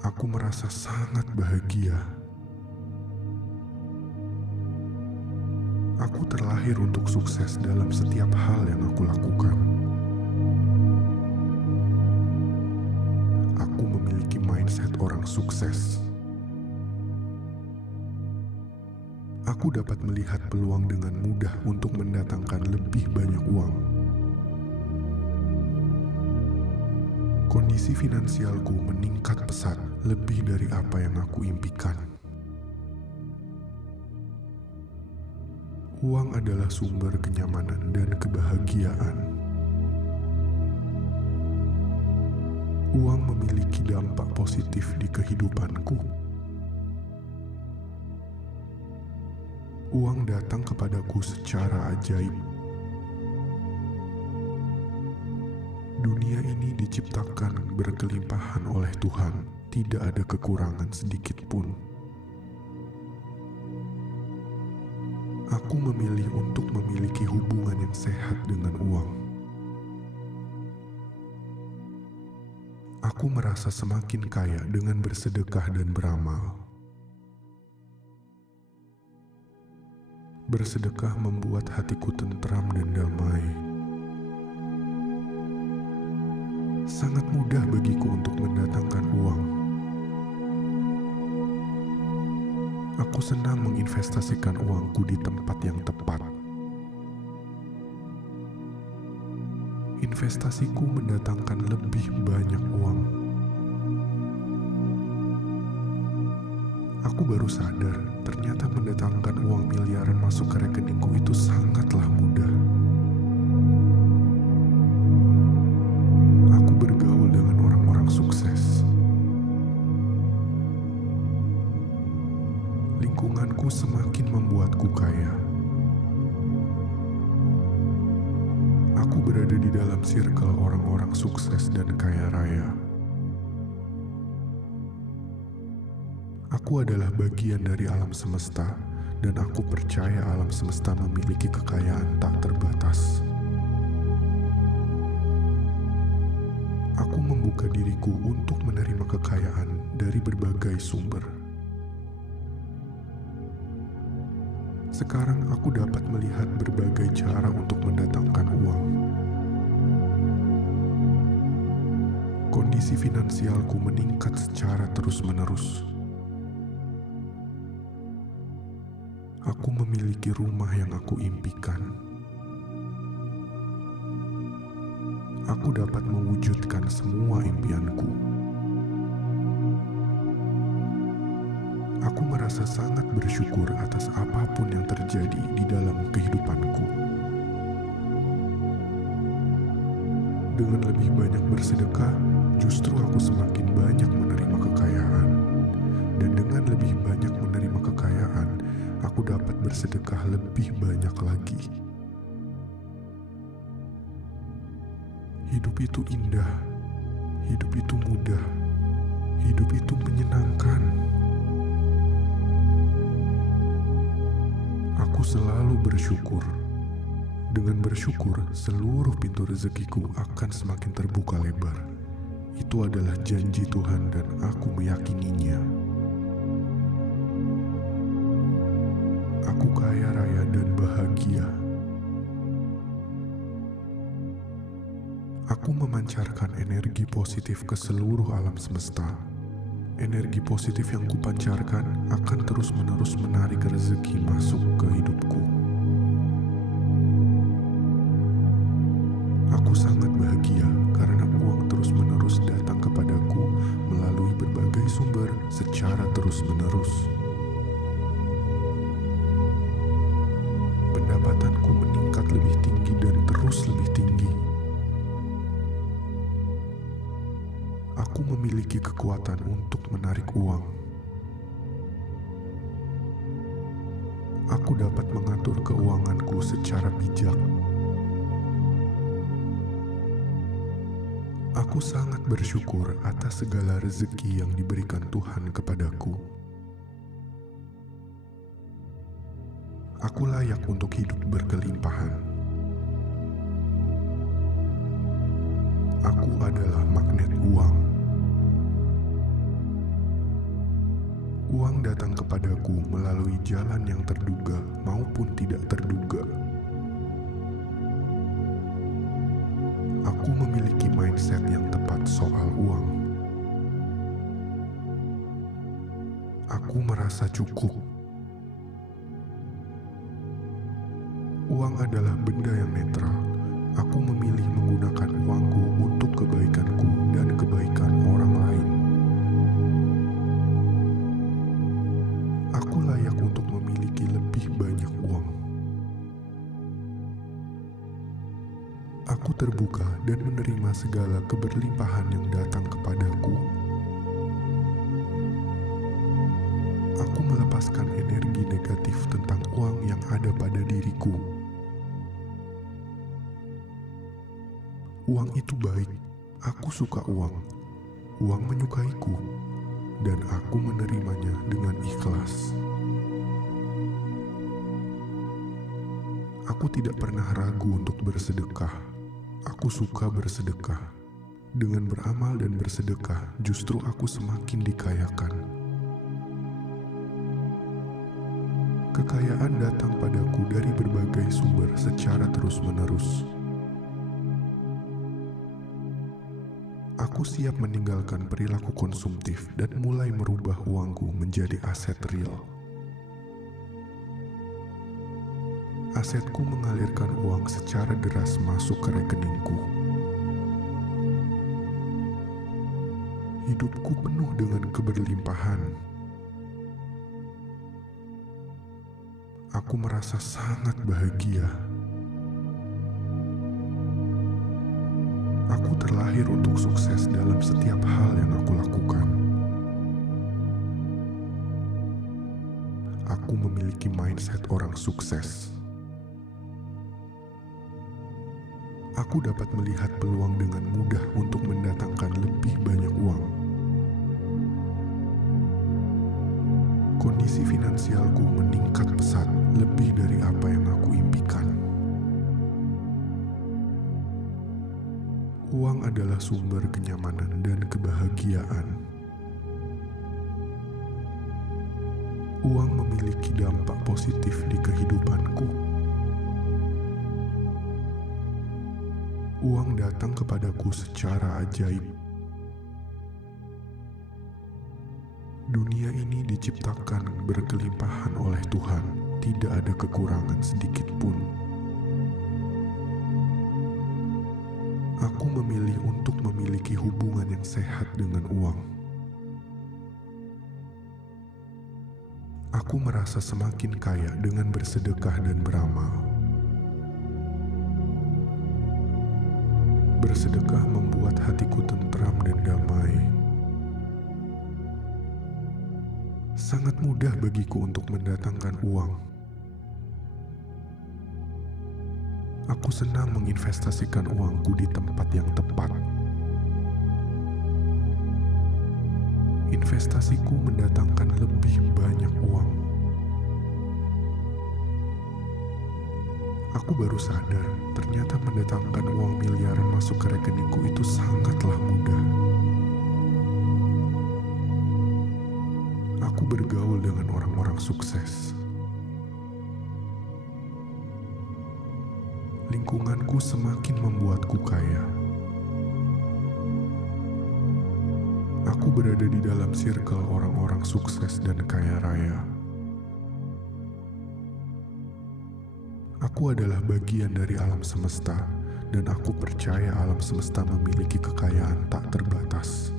Aku merasa sangat bahagia. Aku terlahir untuk sukses dalam setiap hal yang aku lakukan. Aku memiliki mindset orang sukses. Aku dapat melihat peluang dengan mudah untuk mendatangkan lebih banyak uang. Kondisi finansialku meningkat pesat lebih dari apa yang aku impikan. Uang adalah sumber kenyamanan dan kebahagiaan. Uang memiliki dampak positif di kehidupanku. Uang datang kepadaku secara ajaib. Dunia ini diciptakan berkelimpahan oleh Tuhan, tidak ada kekurangan sedikit pun. Aku memilih untuk memiliki hubungan yang sehat dengan uang. Aku merasa semakin kaya dengan bersedekah dan beramal. Bersedekah membuat hatiku tentram dan damai. Sangat mudah bagiku untuk mendatangkan uang. Aku senang menginvestasikan uangku di tempat yang tepat. Investasiku mendatangkan lebih banyak uang. Aku baru sadar, ternyata mendatangkan uang miliaran masuk ke rekeningku itu sangatlah mudah. Aku bergaul dengan orang-orang sukses. Lingkunganku semakin membuatku kaya. Aku berada di dalam circle orang-orang sukses dan kaya raya. Aku adalah bagian dari alam semesta, dan aku percaya alam semesta memiliki kekayaan tak terbatas. Aku membuka diriku untuk menerima kekayaan dari berbagai sumber. Sekarang aku dapat melihat berbagai cara untuk mendatangkan uang. Kondisi finansialku meningkat secara terus-menerus. Aku memiliki rumah yang aku impikan. Aku dapat mewujudkan semua impianku. Aku merasa sangat bersyukur atas apapun yang terjadi di dalam kehidupanku. Dengan lebih banyak bersedekah, justru aku semakin banyak menerima kekayaan. Dan dengan lebih banyak menerima kekayaan, aku dapat bersedekah lebih banyak lagi. Hidup itu indah, hidup itu mudah, hidup itu menyenangkan. Aku selalu bersyukur. Dengan bersyukur, seluruh pintu rezekiku akan semakin terbuka lebar. Itu adalah janji Tuhan dan aku meyakininya. Aku kaya raya dan bahagia. Aku memancarkan energi positif ke seluruh alam semesta. Energi positif yang kupancarkan akan terus-menerus menarik rezeki masuk ke hidupku. Aku sangat bahagia karena uang terus-menerus datang kepadaku melalui berbagai sumber secara terus-menerus. Pendapatanku meningkat lebih tinggi dan terus lebih tinggi. Aku memiliki kekuatan untuk menarik uang. Aku dapat mengatur keuanganku secara bijak. Aku sangat bersyukur atas segala rezeki yang diberikan Tuhan kepadaku. Aku layak untuk hidup berkelimpahan. Aku adalah magnet uang. Uang datang kepadaku melalui jalan yang terduga maupun tidak terduga. Aku memiliki mindset yang tepat soal uang. Aku merasa cukup. Uang adalah benda yang netral. Aku memilih menggunakan uangku untuk kebaikanku dan kebaikan orang lain. Aku layak untuk memiliki lebih banyak uang. Aku terbuka dan menerima segala keberlimpahan yang datang kepadaku. Aku melepaskan energi negatif tentang uang yang ada pada diriku. Uang itu baik, aku suka uang. Uang menyukaiku, dan aku menerimanya dengan ikhlas. Aku tidak pernah ragu untuk bersedekah. Aku suka bersedekah. Dengan beramal dan bersedekah, justru aku semakin dikayakan. Kekayaan datang padaku dari berbagai sumber secara terus-menerus. Aku siap meninggalkan perilaku konsumtif dan mulai merubah uangku menjadi aset real. Asetku mengalirkan uang secara deras masuk ke rekeningku. Hidupku penuh dengan keberlimpahan. Aku merasa sangat bahagia. Aku terlahir untuk sukses dalam setiap hal yang aku lakukan. Aku memiliki mindset orang sukses. Aku dapat melihat peluang dengan mudah untuk mendatangkan lebih banyak uang. Kondisi finansialku meningkat pesat, lebih dari apa yang aku impikan. Uang adalah sumber kenyamanan dan kebahagiaan. Uang memiliki dampak positif di kehidupanku. Uang datang kepadaku secara ajaib. Dunia ini diciptakan berkelimpahan oleh Tuhan, tidak ada kekurangan sedikit pun. Aku memilih untuk memiliki hubungan yang sehat dengan uang. Aku merasa semakin kaya dengan bersedekah dan beramal. Bersedekah membuat hatiku tentram dan damai. Sangat mudah bagiku untuk mendatangkan uang. Aku senang menginvestasikan uangku di tempat yang tepat. Investasiku mendatangkan lebih banyak uang. Aku baru sadar, ternyata mendatangkan uang miliaran masuk ke rekeningku itu sangatlah mudah. Aku bergaul dengan orang-orang sukses. Lingkunganku semakin membuatku kaya. Aku berada di dalam circle orang-orang sukses dan kaya raya. Aku adalah bagian dari alam semesta, dan aku percaya alam semesta memiliki kekayaan tak terbatas.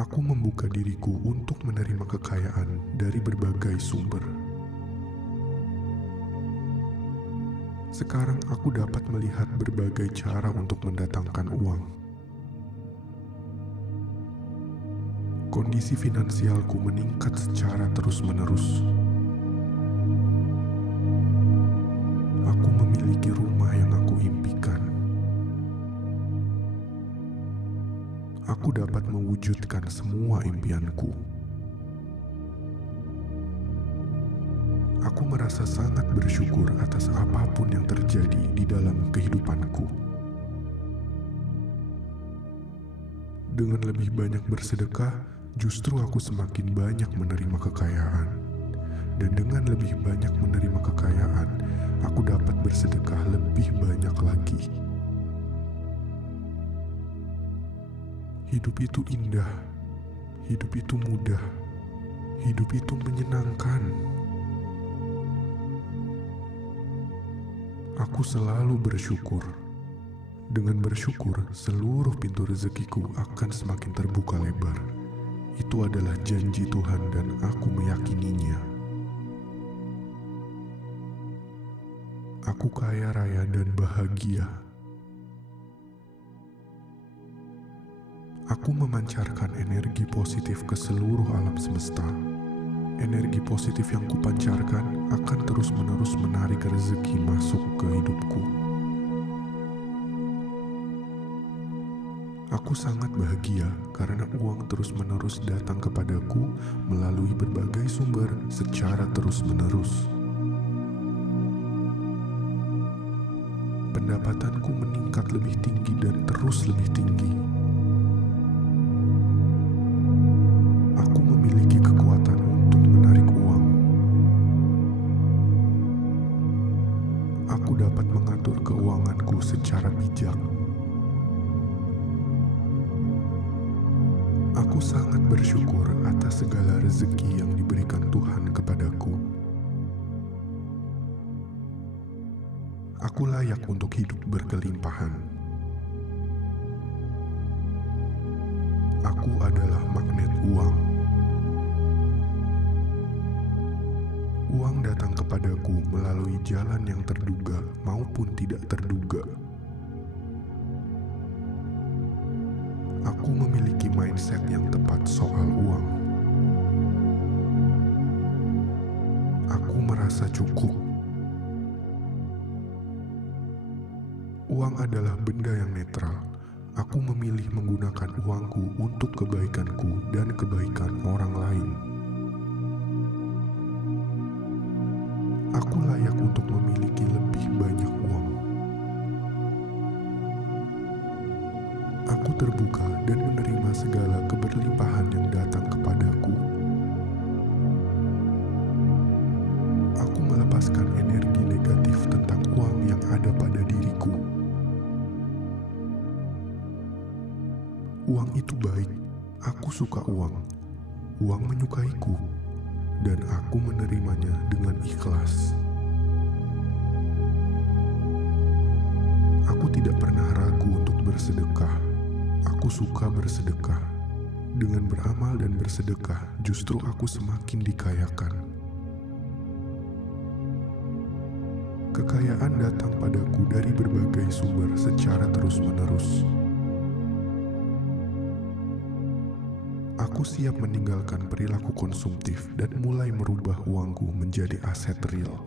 Aku membuka diriku untuk menerima kekayaan dari berbagai sumber. Sekarang aku dapat melihat berbagai cara untuk mendatangkan uang. Kondisi finansialku meningkat secara terus-menerus. Aku memiliki rumah yang aku impikan. Aku dapat mewujudkan semua impianku. Aku merasa sangat bersyukur atas apapun yang terjadi di dalam kehidupanku. Dengan lebih banyak bersedekah, justru aku semakin banyak menerima kekayaan. Dan dengan lebih banyak menerima kekayaan, aku dapat bersedekah lebih banyak lagi. Hidup itu indah, hidup itu mudah, hidup itu menyenangkan. Aku selalu bersyukur. Dengan bersyukur, seluruh pintu rezekiku akan semakin terbuka lebar. Itu adalah janji Tuhan dan aku meyakininya. Aku kaya raya dan bahagia. Aku memancarkan energi positif ke seluruh alam semesta. Energi positif yang kupancarkan akan terus-menerus menarik rezeki masuk ke hidupku. Aku sangat bahagia karena uang terus-menerus datang kepadaku melalui berbagai sumber secara terus-menerus. Pendapatanku meningkat lebih tinggi dan terus lebih tinggi. Aku memiliki kekuatan untuk menarik uang. Aku dapat mengatur keuanganku secara bijak. Aku sangat bersyukur atas segala rezeki yang diberikan Tuhan kepadaku. Aku layak untuk hidup berkelimpahan. Aku adalah magnet uang. Uang datang kepadaku melalui jalan yang terduga maupun tidak terduga. Aku memiliki mindset yang tepat soal uang. Aku merasa cukup. Uang adalah benda yang netral. Aku memilih menggunakan uangku untuk kebaikanku dan kebaikan orang lain. Aku layak untuk memiliki lebih banyak uang. Aku terbuka dan menerima segala keberlimpahan yang datang kepadaku. Aku melepaskan energi negatif tentang uang yang ada pada diriku. Uang itu baik. Aku suka uang. Uang menyukaiku. Dan aku menerimanya dengan ikhlas. Aku tidak pernah ragu untuk bersedekah. Aku suka bersedekah. Dengan beramal dan bersedekah, justru aku semakin dikayakan. Kekayaan datang padaku dari berbagai sumber secara terus-menerus. Aku siap meninggalkan perilaku konsumtif dan mulai merubah uangku menjadi aset real.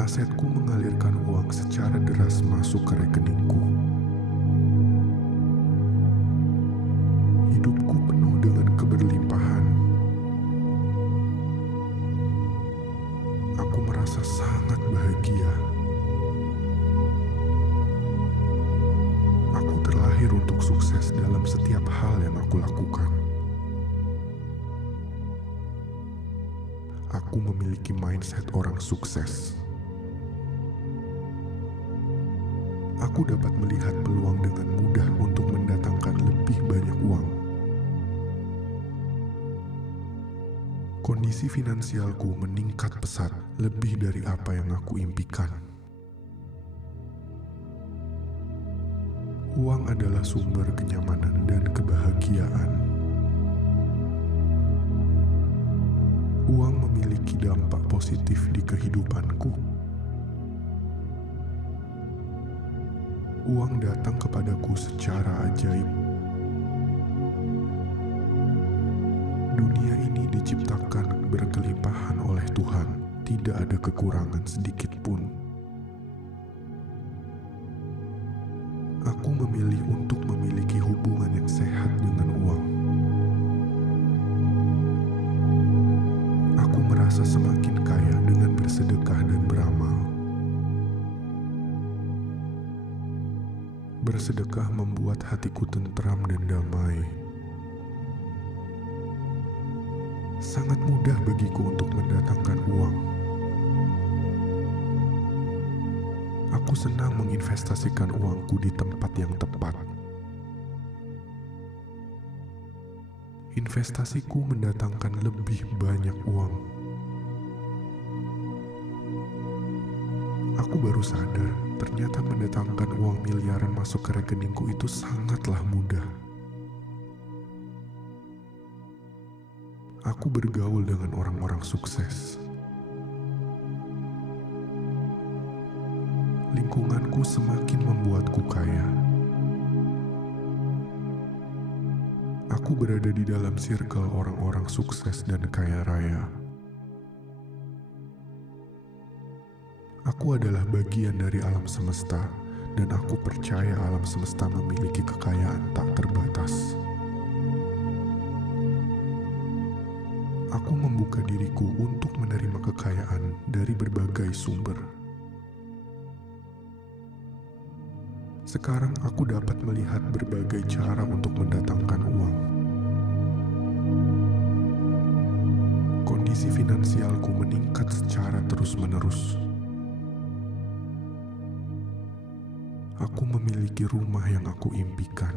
Asetku mengalirkan uang secara deras masuk ke rekeningku. Hidupku penuh dengan keberlimpahan. Aku merasa sangat bahagia. Aku terlahir untuk sukses dalam setiap hal yang aku lakukan. Aku memiliki mindset orang sukses. Aku dapat melihat peluang dengan mudah untuk mendatangkan lebih banyak uang. Kondisi finansialku meningkat pesat, lebih dari apa yang aku impikan. Uang adalah sumber kenyamanan dan kebahagiaan. Uang memiliki dampak positif di kehidupanku. Uang datang kepadaku secara ajaib. Dunia ini diciptakan berkelimpahan oleh Tuhan, tidak ada kekurangan sedikit pun. Aku memilih untuk memiliki hubungan yang sehat dengan uang. Aku merasa semakin kaya dengan bersedekah dan beramal. Bersedekah membuat hatiku tentram dan damai. Sangat mudah bagiku untuk mendatangkan uang. Aku senang menginvestasikan uangku di tempat yang tepat. Investasiku mendatangkan lebih banyak uang. Aku baru sadar, ternyata mendatangkan uang miliaran masuk ke rekeningku itu sangatlah mudah. Aku bergaul dengan orang-orang sukses. Lingkunganku semakin membuatku kaya. Aku berada di dalam circle orang-orang sukses dan kaya raya. Aku adalah bagian dari alam semesta, dan aku percaya alam semesta memiliki kekayaan tak terbatas. Aku membuka diriku untuk menerima kekayaan dari berbagai sumber. Sekarang aku dapat melihat berbagai cara untuk mendatangkan uang. Kondisi finansialku meningkat secara terus-menerus. Aku memiliki rumah yang aku impikan.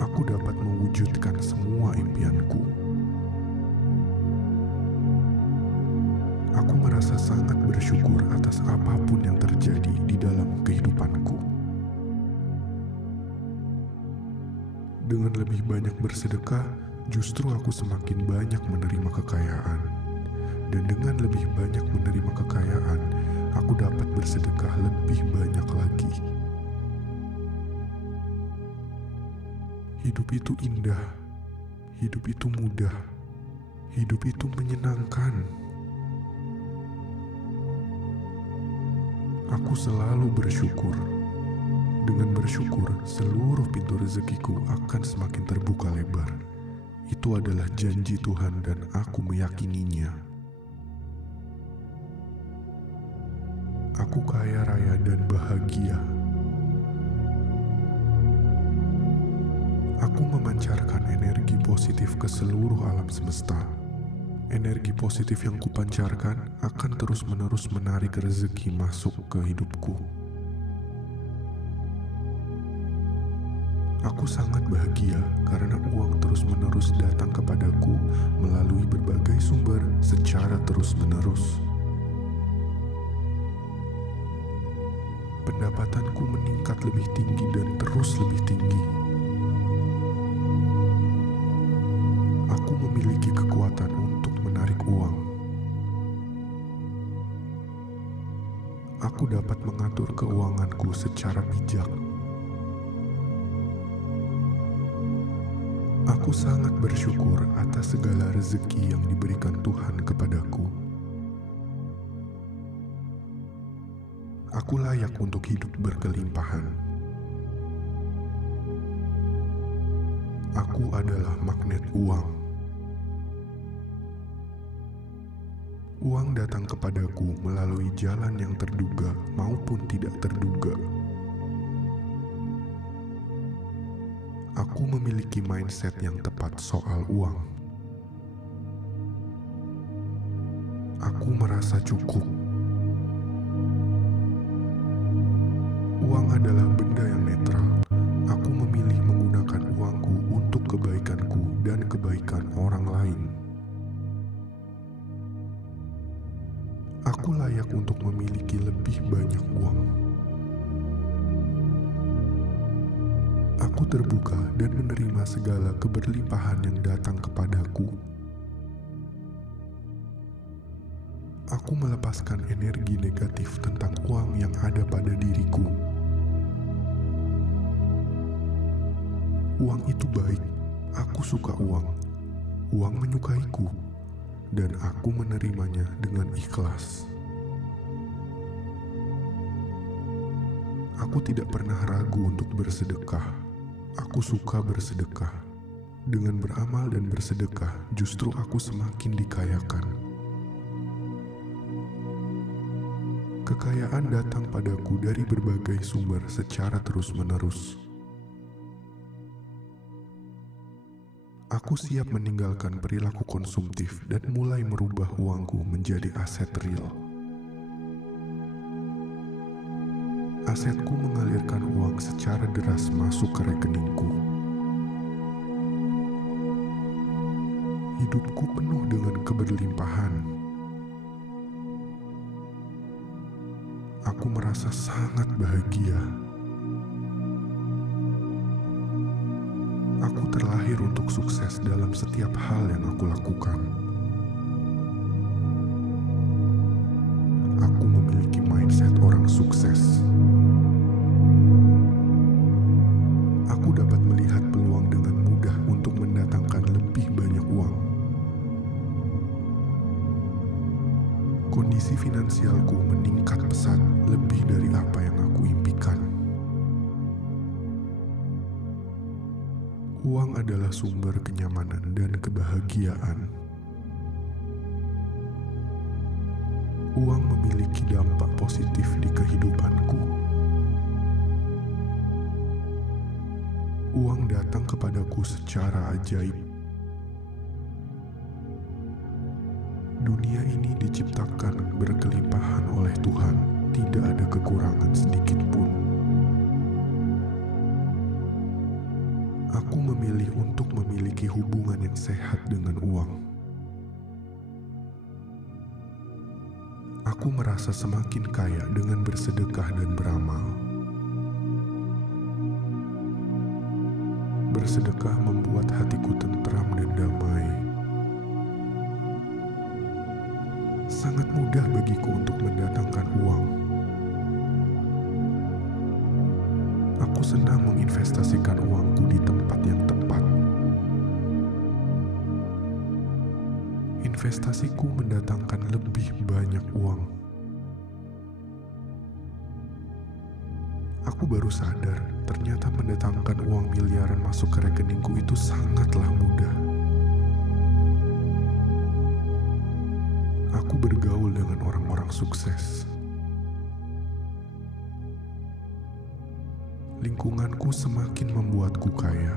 Aku dapat mewujudkan semua impianku. Aku Aku merasa sangat bersyukur atas apapun yang terjadi di dalam kehidupanku. Dengan lebih banyak bersedekah, justru aku semakin banyak menerima kekayaan. Dan dengan lebih banyak menerima kekayaan, aku dapat bersedekah lebih banyak lagi. Hidup itu indah, hidup itu mudah, hidup itu menyenangkan. Aku selalu bersyukur. Dengan bersyukur, seluruh pintu rezekiku akan semakin terbuka lebar. Itu adalah janji Tuhan dan aku meyakininya. Aku kaya raya dan bahagia. Aku memancarkan energi positif ke seluruh alam semesta. Energi positif yang kupancarkan akan terus-menerus menarik rezeki masuk ke hidupku. Aku sangat bahagia karena uang terus-menerus datang kepadaku melalui berbagai sumber secara terus-menerus. Pendapatanku meningkat lebih tinggi dan terus lebih tinggi. Aku memiliki kekuatan untuk menarik uang. Aku dapat mengatur keuanganku secara bijak. Aku sangat bersyukur atas segala rezeki yang diberikan Tuhan kepadaku. Aku layak untuk hidup berkelimpahan. Aku adalah magnet uang. Uang datang kepadaku melalui jalan yang terduga maupun tidak terduga. Aku memiliki mindset yang tepat soal uang. Aku merasa cukup. Uang adalah benda yang netral. Aku memilih menggunakan uangku untuk kebaikanku dan kebaikan orang lain. Aku layak untuk memiliki lebih banyak uang. Aku terbuka dan menerima segala keberlimpahan yang datang kepadaku. Aku melepaskan energi negatif tentang uang yang ada pada diriku. Uang itu baik, aku suka uang. Uang menyukaiku, dan aku menerimanya dengan ikhlas. Aku tidak pernah ragu untuk bersedekah. Aku suka bersedekah. Dengan beramal dan bersedekah, justru aku semakin dikayakan. Kekayaan datang padaku dari berbagai sumber secara terus-menerus. Aku siap meninggalkan perilaku konsumtif dan mulai merubah uangku menjadi aset real. Asetku mengalirkan uang secara deras masuk ke rekeningku. Hidupku penuh dengan keberlimpahan. Aku merasa sangat bahagia. Aku terlahir untuk sukses dalam setiap hal yang aku lakukan. Aku memiliki mindset orang sukses. Aku dapat melihat peluang dengan mudah untuk mendatangkan lebih banyak uang. Kondisi finansialku meningkat pesat lebih dari apa yang aku impikan. Uang adalah sumber kenyamanan dan kebahagiaan. Uang memiliki dampak positif di kehidupanku. Uang datang kepadaku secara ajaib. Dunia ini diciptakan berkelimpahan oleh Tuhan, tidak ada kekurangan sedikit pun. Aku memilih untuk memiliki hubungan yang sehat dengan uang. Aku merasa semakin kaya dengan bersedekah dan beramal. Bersedekah membuat hatiku tentram dan damai. Sangat mudah bagiku untuk mendatangkan uang. Aku senang menginvestasikan uangku di tempat yang tepat. Investasiku mendatangkan lebih banyak uang. Aku baru sadar, ternyata mendatangkan uang miliaran masuk ke rekeningku itu sangatlah mudah. Aku bergaul dengan orang-orang sukses. Lingkunganku semakin membuatku kaya.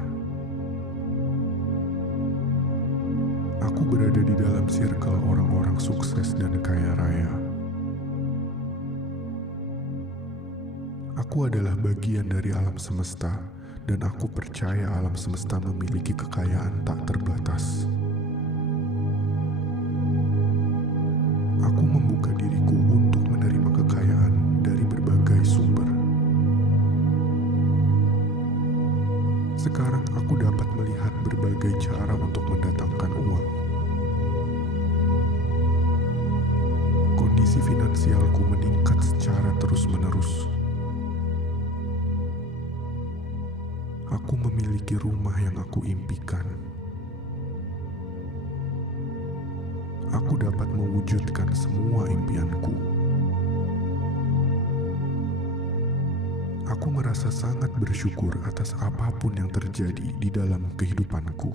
Aku berada di dalam circle orang-orang sukses dan kaya raya. Aku adalah bagian dari alam semesta, dan aku percaya alam semesta memiliki kekayaan tak terbatas. Aku membuka diriku untuk menerima kekayaan dari berbagai sumber. Sekarang aku dapat melihat berbagai cara untuk mendatangkan uang. Kondisi finansialku meningkat secara terus-menerus. Aku memiliki rumah yang aku impikan. Aku dapat mewujudkan semua impianku. Aku merasa sangat bersyukur atas apapun yang terjadi di dalam kehidupanku.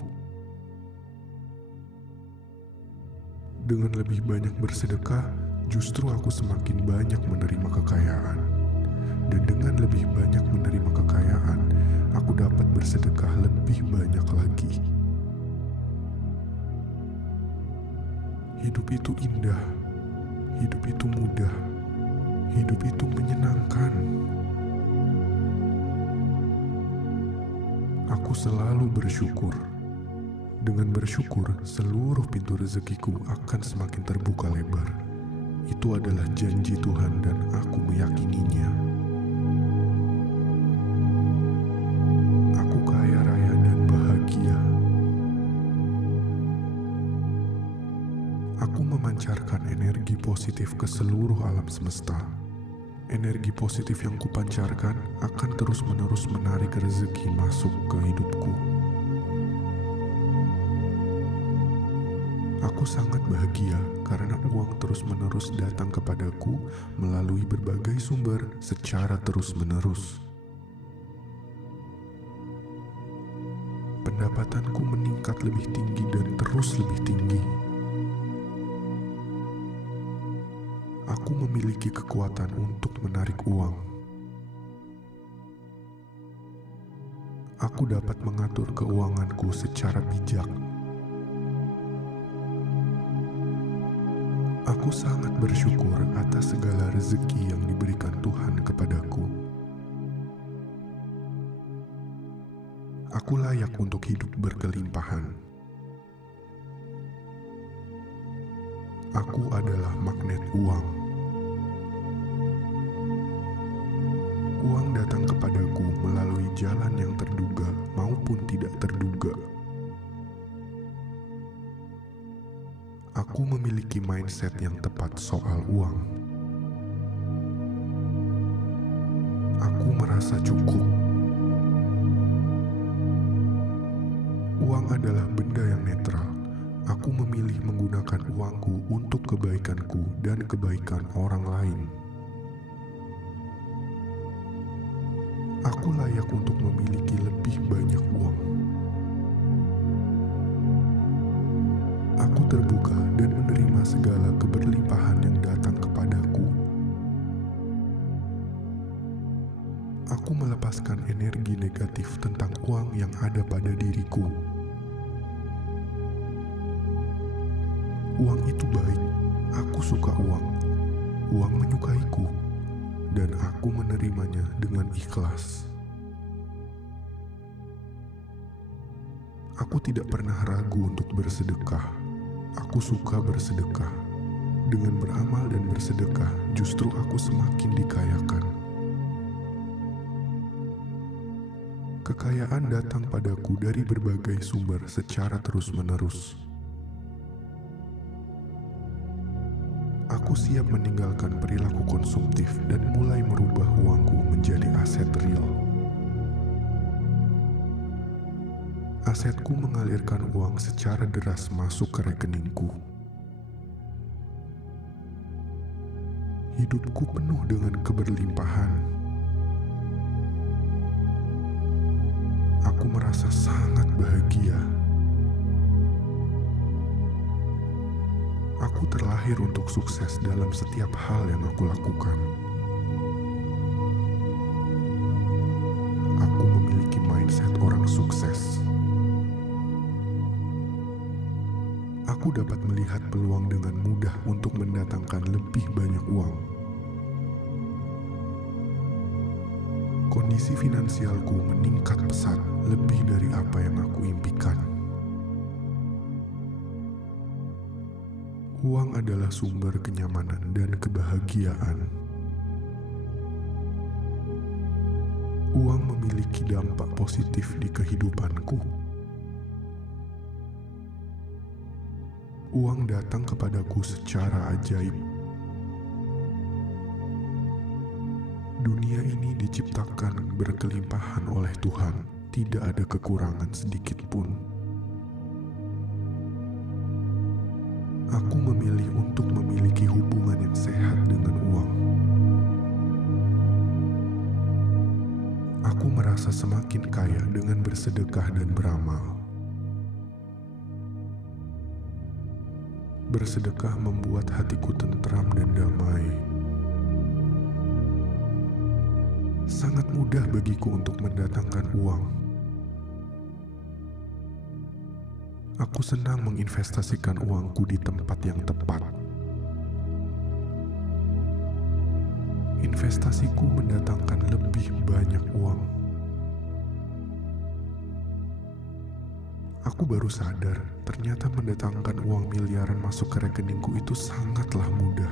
Dengan lebih banyak bersedekah, justru aku semakin banyak menerima kekayaan. Dan dengan lebih banyak menerima kekayaan, aku dapat bersedekah lebih banyak lagi. Hidup itu indah, hidup itu mudah, hidup itu menyenangkan. Aku selalu bersyukur. Dengan bersyukur, seluruh pintu rezekiku akan semakin terbuka lebar. Itu adalah janji Tuhan dan aku meyakininya. Aku kaya raya dan bahagia. Aku memancarkan energi positif ke seluruh alam semesta. Energi positif yang kupancarkan akan terus-menerus menarik rezeki masuk ke hidupku. Aku sangat bahagia karena uang terus-menerus datang kepadaku melalui berbagai sumber secara terus-menerus. Pendapatanku meningkat lebih tinggi dan terus lebih tinggi. Aku memiliki kekuatan untuk menarik uang. Aku dapat mengatur keuanganku secara bijak. Aku sangat bersyukur atas segala rezeki yang diberikan Tuhan kepadaku. Aku layak untuk hidup berkelimpahan. Aku adalah magnet uang. Uang datang kepadaku melalui jalan yang terduga maupun tidak terduga. Aku memiliki mindset yang tepat soal uang. Aku merasa cukup. Uang adalah benda yang netral. Aku memilih menggunakan uangku untuk kebaikanku dan kebaikan orang lain. Aku layak untuk memiliki lebih banyak uang. Aku terbuka dan menerima segala keberlimpahan yang datang kepadaku. Aku melepaskan energi negatif tentang uang yang ada pada diriku. Uang itu baik. Aku suka uang. Uang menyukaiku. Dan aku menerimanya dengan ikhlas. Aku tidak pernah ragu untuk bersedekah. Aku suka bersedekah. Dengan beramal dan bersedekah, justru aku semakin dikayakan. Kekayaan datang padaku dari berbagai sumber secara terus-menerus. Aku siap meninggalkan perilaku konsumtif dan mulai merubah uangku menjadi aset real. Asetku mengalirkan uang secara deras masuk ke rekeningku. Hidupku penuh dengan keberlimpahan. Aku merasa sangat bahagia. Aku terlahir untuk sukses dalam setiap hal yang aku lakukan. Aku memiliki mindset orang sukses. Aku dapat melihat peluang dengan mudah untuk mendatangkan lebih banyak uang. Kondisi finansialku meningkat pesat lebih dari apa yang aku impikan. Uang adalah sumber kenyamanan dan kebahagiaan. Uang memiliki dampak positif di kehidupanku. Uang datang kepadaku secara ajaib. Dunia ini diciptakan berkelimpahan oleh Tuhan, tidak ada kekurangan sedikit pun. Aku memilih untuk memiliki hubungan yang sehat dengan uang. Aku merasa semakin kaya dengan bersedekah dan beramal. Bersedekah membuat hatiku tentram dan damai. Sangat mudah bagiku untuk mendatangkan uang. Aku senang menginvestasikan uangku di tempat yang tepat. Investasiku mendatangkan lebih banyak uang. Aku baru sadar, ternyata mendatangkan uang miliaran masuk ke rekeningku itu sangatlah mudah.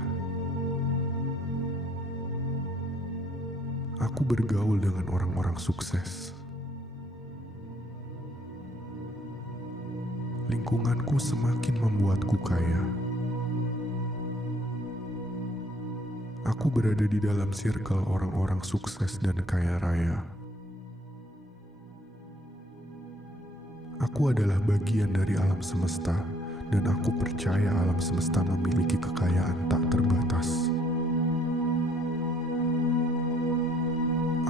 Aku bergaul dengan orang-orang sukses. Lingkunganku semakin membuatku kaya. Aku berada di dalam circle orang-orang sukses dan kaya raya. Aku adalah bagian dari alam semesta, dan aku percaya alam semesta memiliki kekayaan tak terbatas.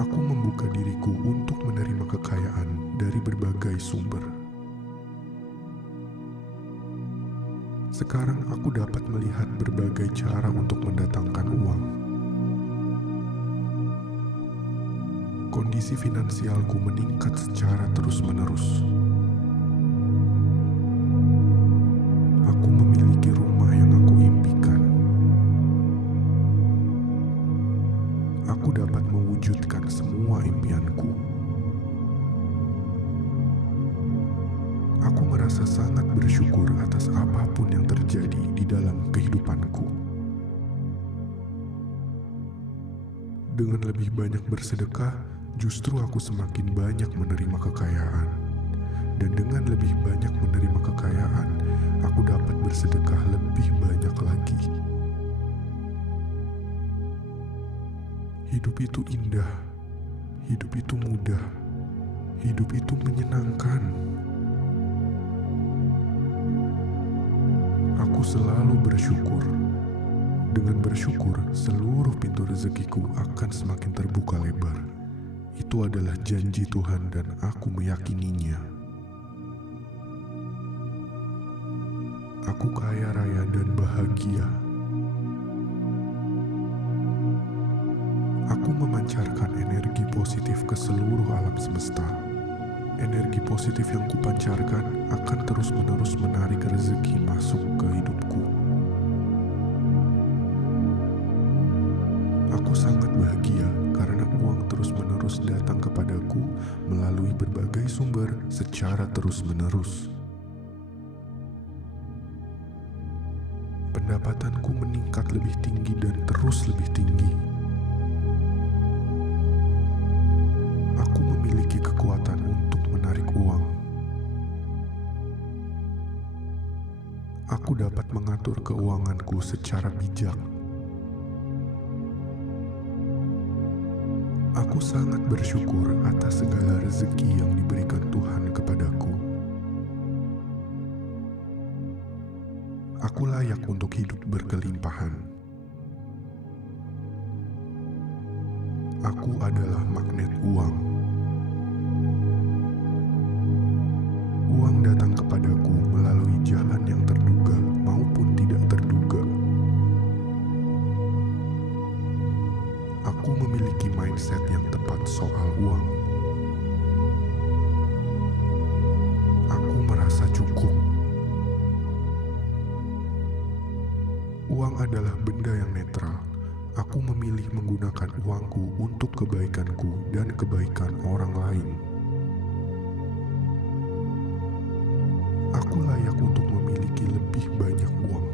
Aku membuka diriku untuk menerima kekayaan dari berbagai sumber. Sekarang aku dapat melihat berbagai cara untuk mendatangkan uang. Kondisi finansialku meningkat secara terus-menerus. Aku memiliki rumah yang aku impikan. Aku dapat mewujudkan semua impianku. Aku merasa sangat bersyukur atas apapun yang terjadi di dalam kehidupanku. Dengan lebih banyak bersedekah, justru aku semakin banyak menerima kekayaan. Dan dengan lebih banyak menerima kekayaan, aku dapat bersedekah lebih banyak lagi. Hidup itu indah, hidup itu mudah, hidup itu menyenangkan. Aku selalu bersyukur. Dengan bersyukur, seluruh pintu rezekiku akan semakin terbuka lebar. Itu adalah janji Tuhan dan aku meyakininya. Aku kaya raya dan bahagia. Aku memancarkan energi positif ke seluruh alam semesta. Energi positif yang kupancarkan akan terus-menerus menarik rezeki masuk ke hidupku. Aku sangat bahagia karena uang terus-menerus datang kepadaku melalui berbagai sumber secara terus-menerus. Pendapatanku meningkat lebih tinggi dan terus lebih tinggi. Aku memiliki kekuatan untuk menarik uang. Aku dapat mengatur keuanganku secara bijak. Aku sangat bersyukur atas segala rezeki yang diberikan Tuhan kepadaku. Aku layak untuk hidup berkelimpahan. Aku adalah magnet uang. Uang datang kepadaku melalui jalan yang terduga maupun tidak terduga. Aku memiliki mindset yang tepat soal uang. Aku merasa cukup. Uang adalah benda yang netral. Aku memilih menggunakan uangku untuk kebaikanku dan kebaikan orang lain. Aku layak untuk memiliki lebih banyak uang.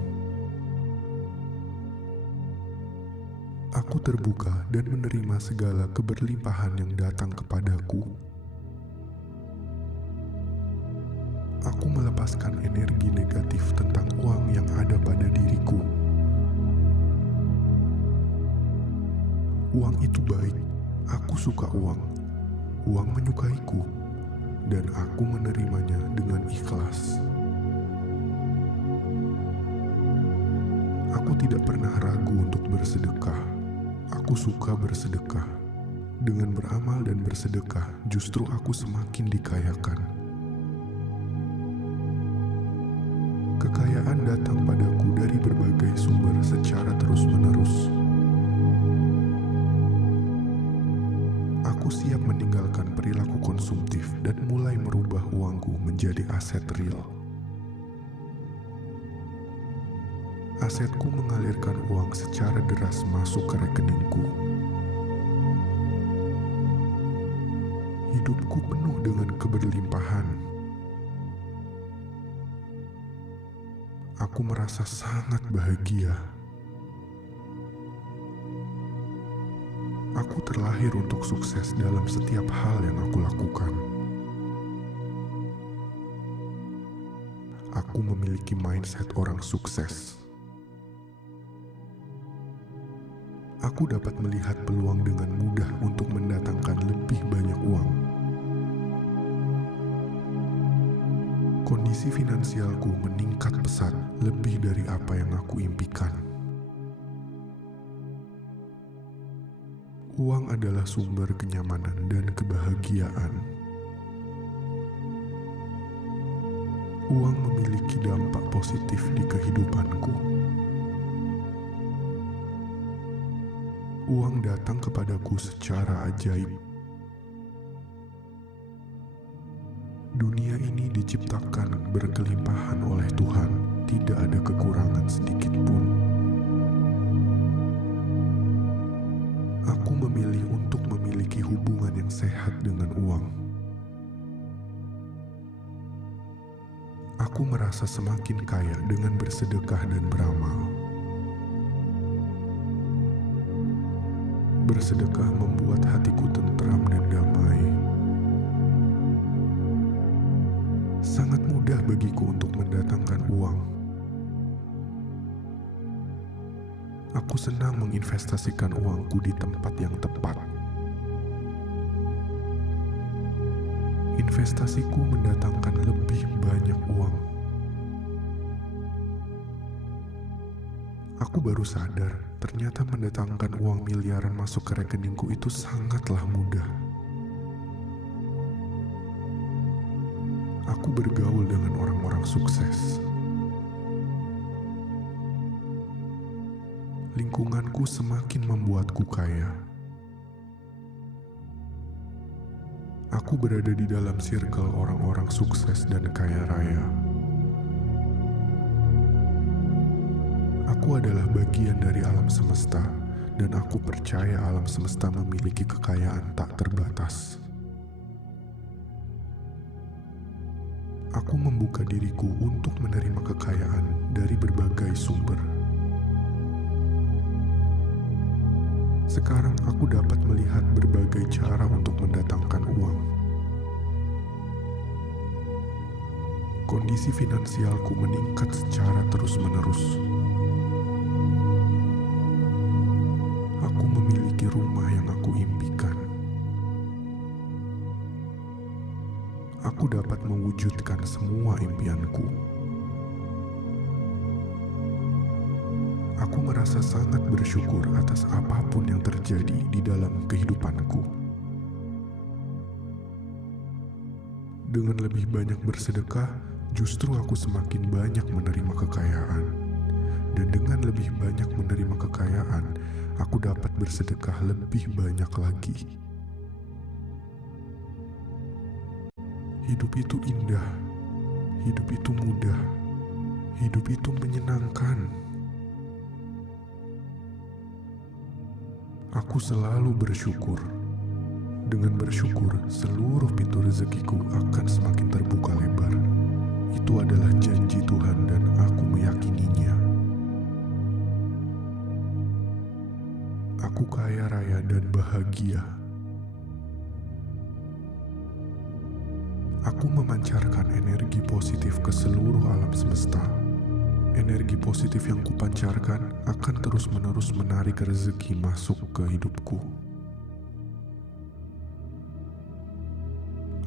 Aku terbuka dan menerima segala keberlimpahan yang datang kepadaku. Aku melepaskan energi negatif tentang uang yang ada pada diriku. Uang itu baik, aku suka uang. Uang menyukaiku, dan aku menerimanya dengan ikhlas. Aku tidak pernah ragu untuk bersedekah. Aku suka bersedekah. Dengan beramal dan bersedekah, justru aku semakin dikayakan. Kekayaan datang padaku dari berbagai sumber secara terus-menerus. Aku siap meninggalkan perilaku konsumtif dan mulai merubah uangku menjadi aset real. Asetku mengalirkan uang secara deras masuk ke rekeningku. Hidupku penuh dengan keberlimpahan. Aku merasa sangat bahagia. Aku terlahir untuk sukses dalam setiap hal yang aku lakukan. Aku memiliki mindset orang sukses. Aku dapat melihat peluang dengan mudah untuk mendatangkan lebih banyak uang. Kondisi finansialku meningkat pesat lebih dari apa yang aku impikan. Uang adalah sumber kenyamanan dan kebahagiaan. Uang memiliki dampak positif di kehidupanku. Uang datang kepadaku secara ajaib. Dunia ini diciptakan berkelimpahan oleh Tuhan, tidak ada kekurangan sedikit pun. Aku memilih untuk memiliki hubungan yang sehat dengan uang. Aku merasa semakin kaya dengan bersedekah dan beramal. Bersedekah membuat hatiku tentram dan damai. Sangat mudah bagiku untuk mendatangkan uang. Aku senang menginvestasikan uangku di tempat yang tepat. Investasiku mendatangkan lebih banyak uang. Aku baru sadar, ternyata mendatangkan uang miliaran masuk ke rekeningku itu sangatlah mudah. Aku bergaul dengan orang-orang sukses. Lingkunganku semakin membuatku kaya. Aku berada di dalam circle orang-orang sukses dan kaya raya. Aku adalah bagian dari alam semesta, dan aku percaya alam semesta memiliki kekayaan tak terbatas. Aku membuka diriku untuk menerima kekayaan dari berbagai sumber. Sekarang aku dapat melihat berbagai cara untuk mendatangkan uang. Kondisi finansialku meningkat secara terus-menerus. Aku memiliki rumah yang aku impikan. Aku dapat mewujudkan semua impianku. Aku merasa sangat bersyukur atas apapun yang terjadi di dalam kehidupanku. Dengan lebih banyak bersedekah, justru aku semakin banyak menerima kekayaan. Dan dengan lebih banyak menerima kekayaan, aku dapat bersedekah lebih banyak lagi. Hidup itu indah, hidup itu mudah, hidup itu menyenangkan. Aku selalu bersyukur. Dengan bersyukur, seluruh pintu rezekiku akan semakin terbuka lebar. Itu adalah janji Tuhan dan aku meyakininya. Aku kaya raya dan bahagia. Aku memancarkan energi positif ke seluruh alam semesta. Energi positif yang kupancarkan akan terus-menerus menarik rezeki masuk ke hidupku.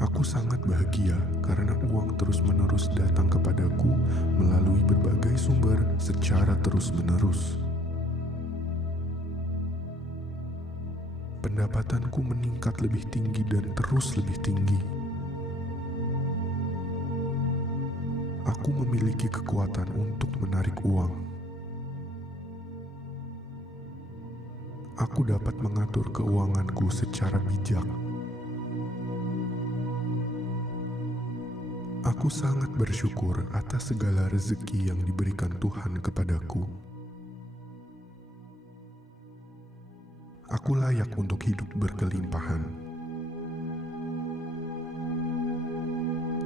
Aku sangat bahagia karena uang terus-menerus datang kepadaku melalui berbagai sumber secara terus-menerus. Pendapatanku meningkat lebih tinggi dan terus lebih tinggi. Aku memiliki kekuatan untuk menarik uang. Aku dapat mengatur keuanganku secara bijak. Aku sangat bersyukur atas segala rezeki yang diberikan Tuhan kepadaku. Aku layak untuk hidup berkelimpahan.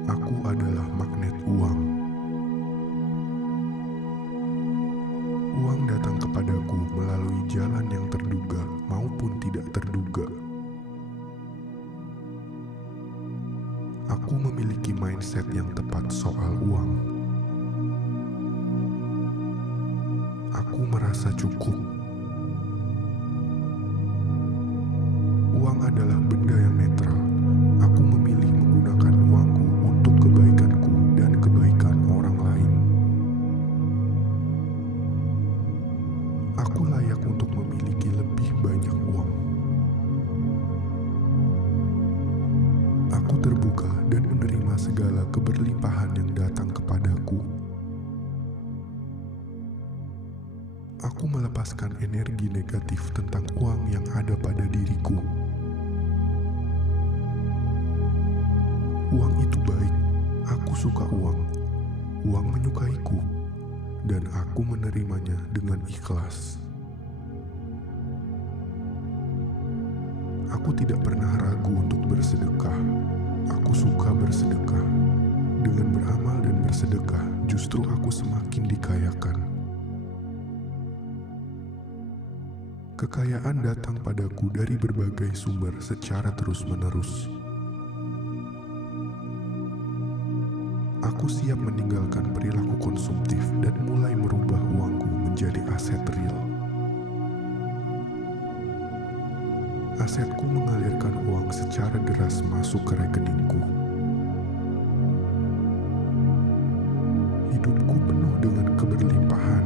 Aku adalah magnet uang. Uang datang kepadaku melalui jalan yang terduga maupun tidak terduga. Aku memiliki mindset yang tepat soal uang. Aku merasa cukup. Uang adalah benda yang netral. Aku memilih menggunakan uangku untuk kebaikanku dan kebaikan orang lain. Aku layak untuk memiliki lebih banyak uang. Aku terbuka dan menerima segala keberlimpahan yang datang kepadaku. Aku melepaskan energi negatif tentang uang yang ada pada diriku. Uang itu baik, aku suka uang. Uang menyukaiku, dan aku menerimanya dengan ikhlas. Aku tidak pernah ragu untuk bersedekah. Aku suka bersedekah. Dengan beramal dan bersedekah, justru aku semakin dikayakan. Kekayaan datang padaku dari berbagai sumber secara terus-menerus. Aku siap meninggalkan perilaku konsumtif dan mulai merubah uangku menjadi aset real. Asetku mengalirkan uang secara deras masuk ke rekeningku. Hidupku penuh dengan keberlimpahan.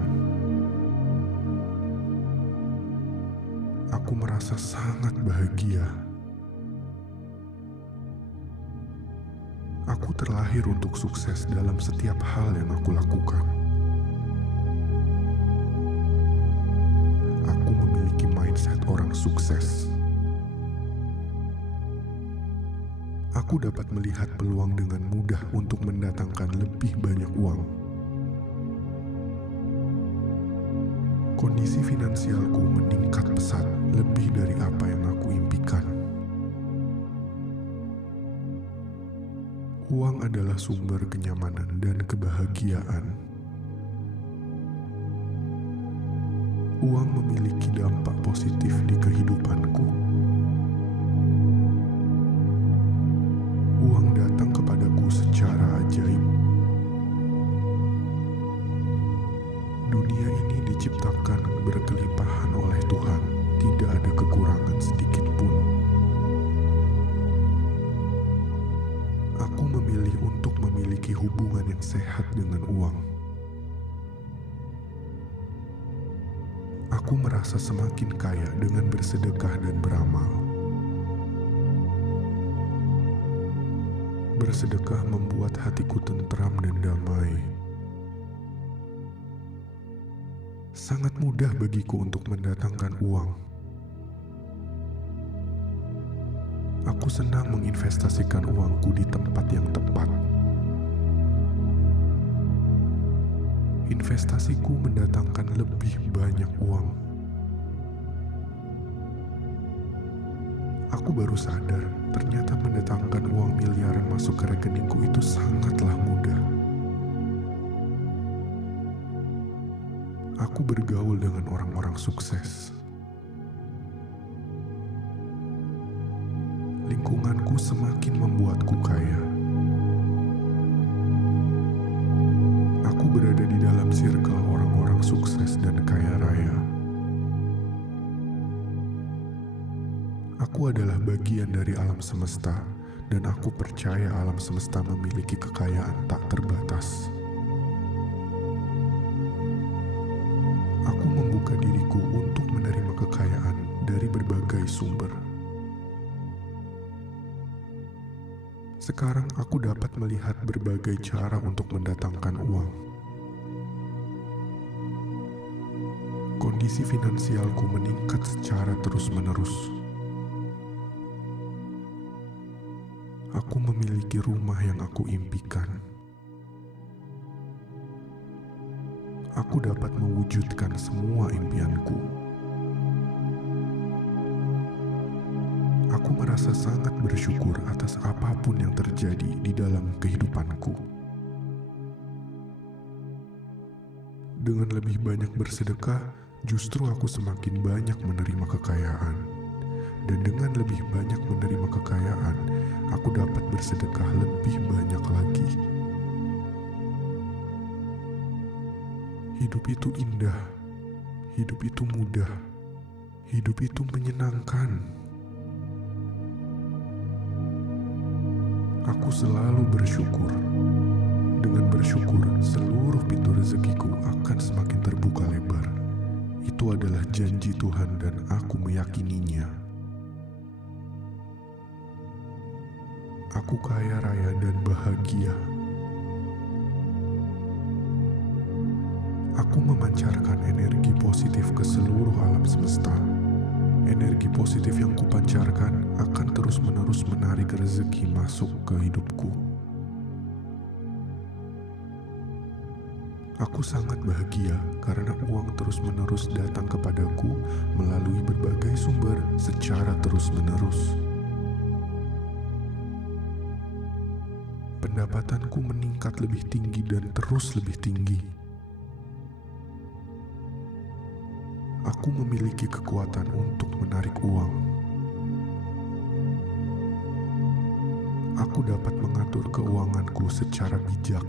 Aku merasa sangat bahagia. Aku terlahir untuk sukses dalam setiap hal yang aku lakukan. Aku memiliki mindset orang sukses. Aku dapat melihat peluang dengan mudah untuk mendatangkan lebih banyak uang. Kondisi finansialku meningkat pesat lebih dari apa yang aku impikan. Uang adalah sumber kenyamanan dan kebahagiaan. Uang memiliki dampak positif di kehidupanku. Uang datang kepadaku secara ajaib. Dunia ini diciptakan berkelimpahan oleh Tuhan, tidak ada kekurangan sedikit pun. Aku memilih untuk memiliki hubungan yang sehat dengan uang. Aku merasa semakin kaya dengan bersedekah dan beramal. Bersedekah membuat hatiku tentram dan damai. Sangat mudah bagiku untuk mendatangkan uang. Aku senang menginvestasikan uangku di tempat yang tepat. Investasiku mendatangkan lebih banyak uang. Aku baru sadar, ternyata mendatangkan uang miliaran masuk ke rekeningku itu sangatlah mudah. Aku bergaul dengan orang-orang sukses. Lingkunganku semakin membuatku kaya. Aku berada di dalam circle orang-orang sukses dan kaya raya. Aku adalah bagian dari alam semesta, dan aku percaya alam semesta memiliki kekayaan tak terbatas. Aku membuka diriku untuk menerima kekayaan dari berbagai sumber. Sekarang aku dapat melihat berbagai cara untuk mendatangkan uang. Kondisi finansialku meningkat secara terus-menerus. Aku memiliki rumah yang aku impikan. Aku dapat mewujudkan semua impianku. Aku merasa sangat bersyukur atas apapun yang terjadi di dalam kehidupanku. Dengan lebih banyak bersedekah, justru aku semakin banyak menerima kekayaan. Dan dengan lebih banyak menerima kekayaan, aku dapat bersedekah lebih banyak lagi. Hidup itu indah, hidup itu mudah, hidup itu menyenangkan. Aku selalu bersyukur. Dengan bersyukur, seluruh pintu rezekiku akan semakin terbuka lebar. Itu adalah janji Tuhan dan aku meyakininya. Aku kaya raya dan bahagia. Aku memancarkan energi positif ke seluruh alam semesta. Energi positif yang kupancarkan akan terus-menerus menarik rezeki masuk ke hidupku. Aku sangat bahagia karena uang terus-menerus datang kepadaku melalui berbagai sumber secara terus-menerus. Pendapatanku meningkat lebih tinggi dan terus lebih tinggi. Aku memiliki kekuatan untuk menarik uang. Aku dapat mengatur keuanganku secara bijak.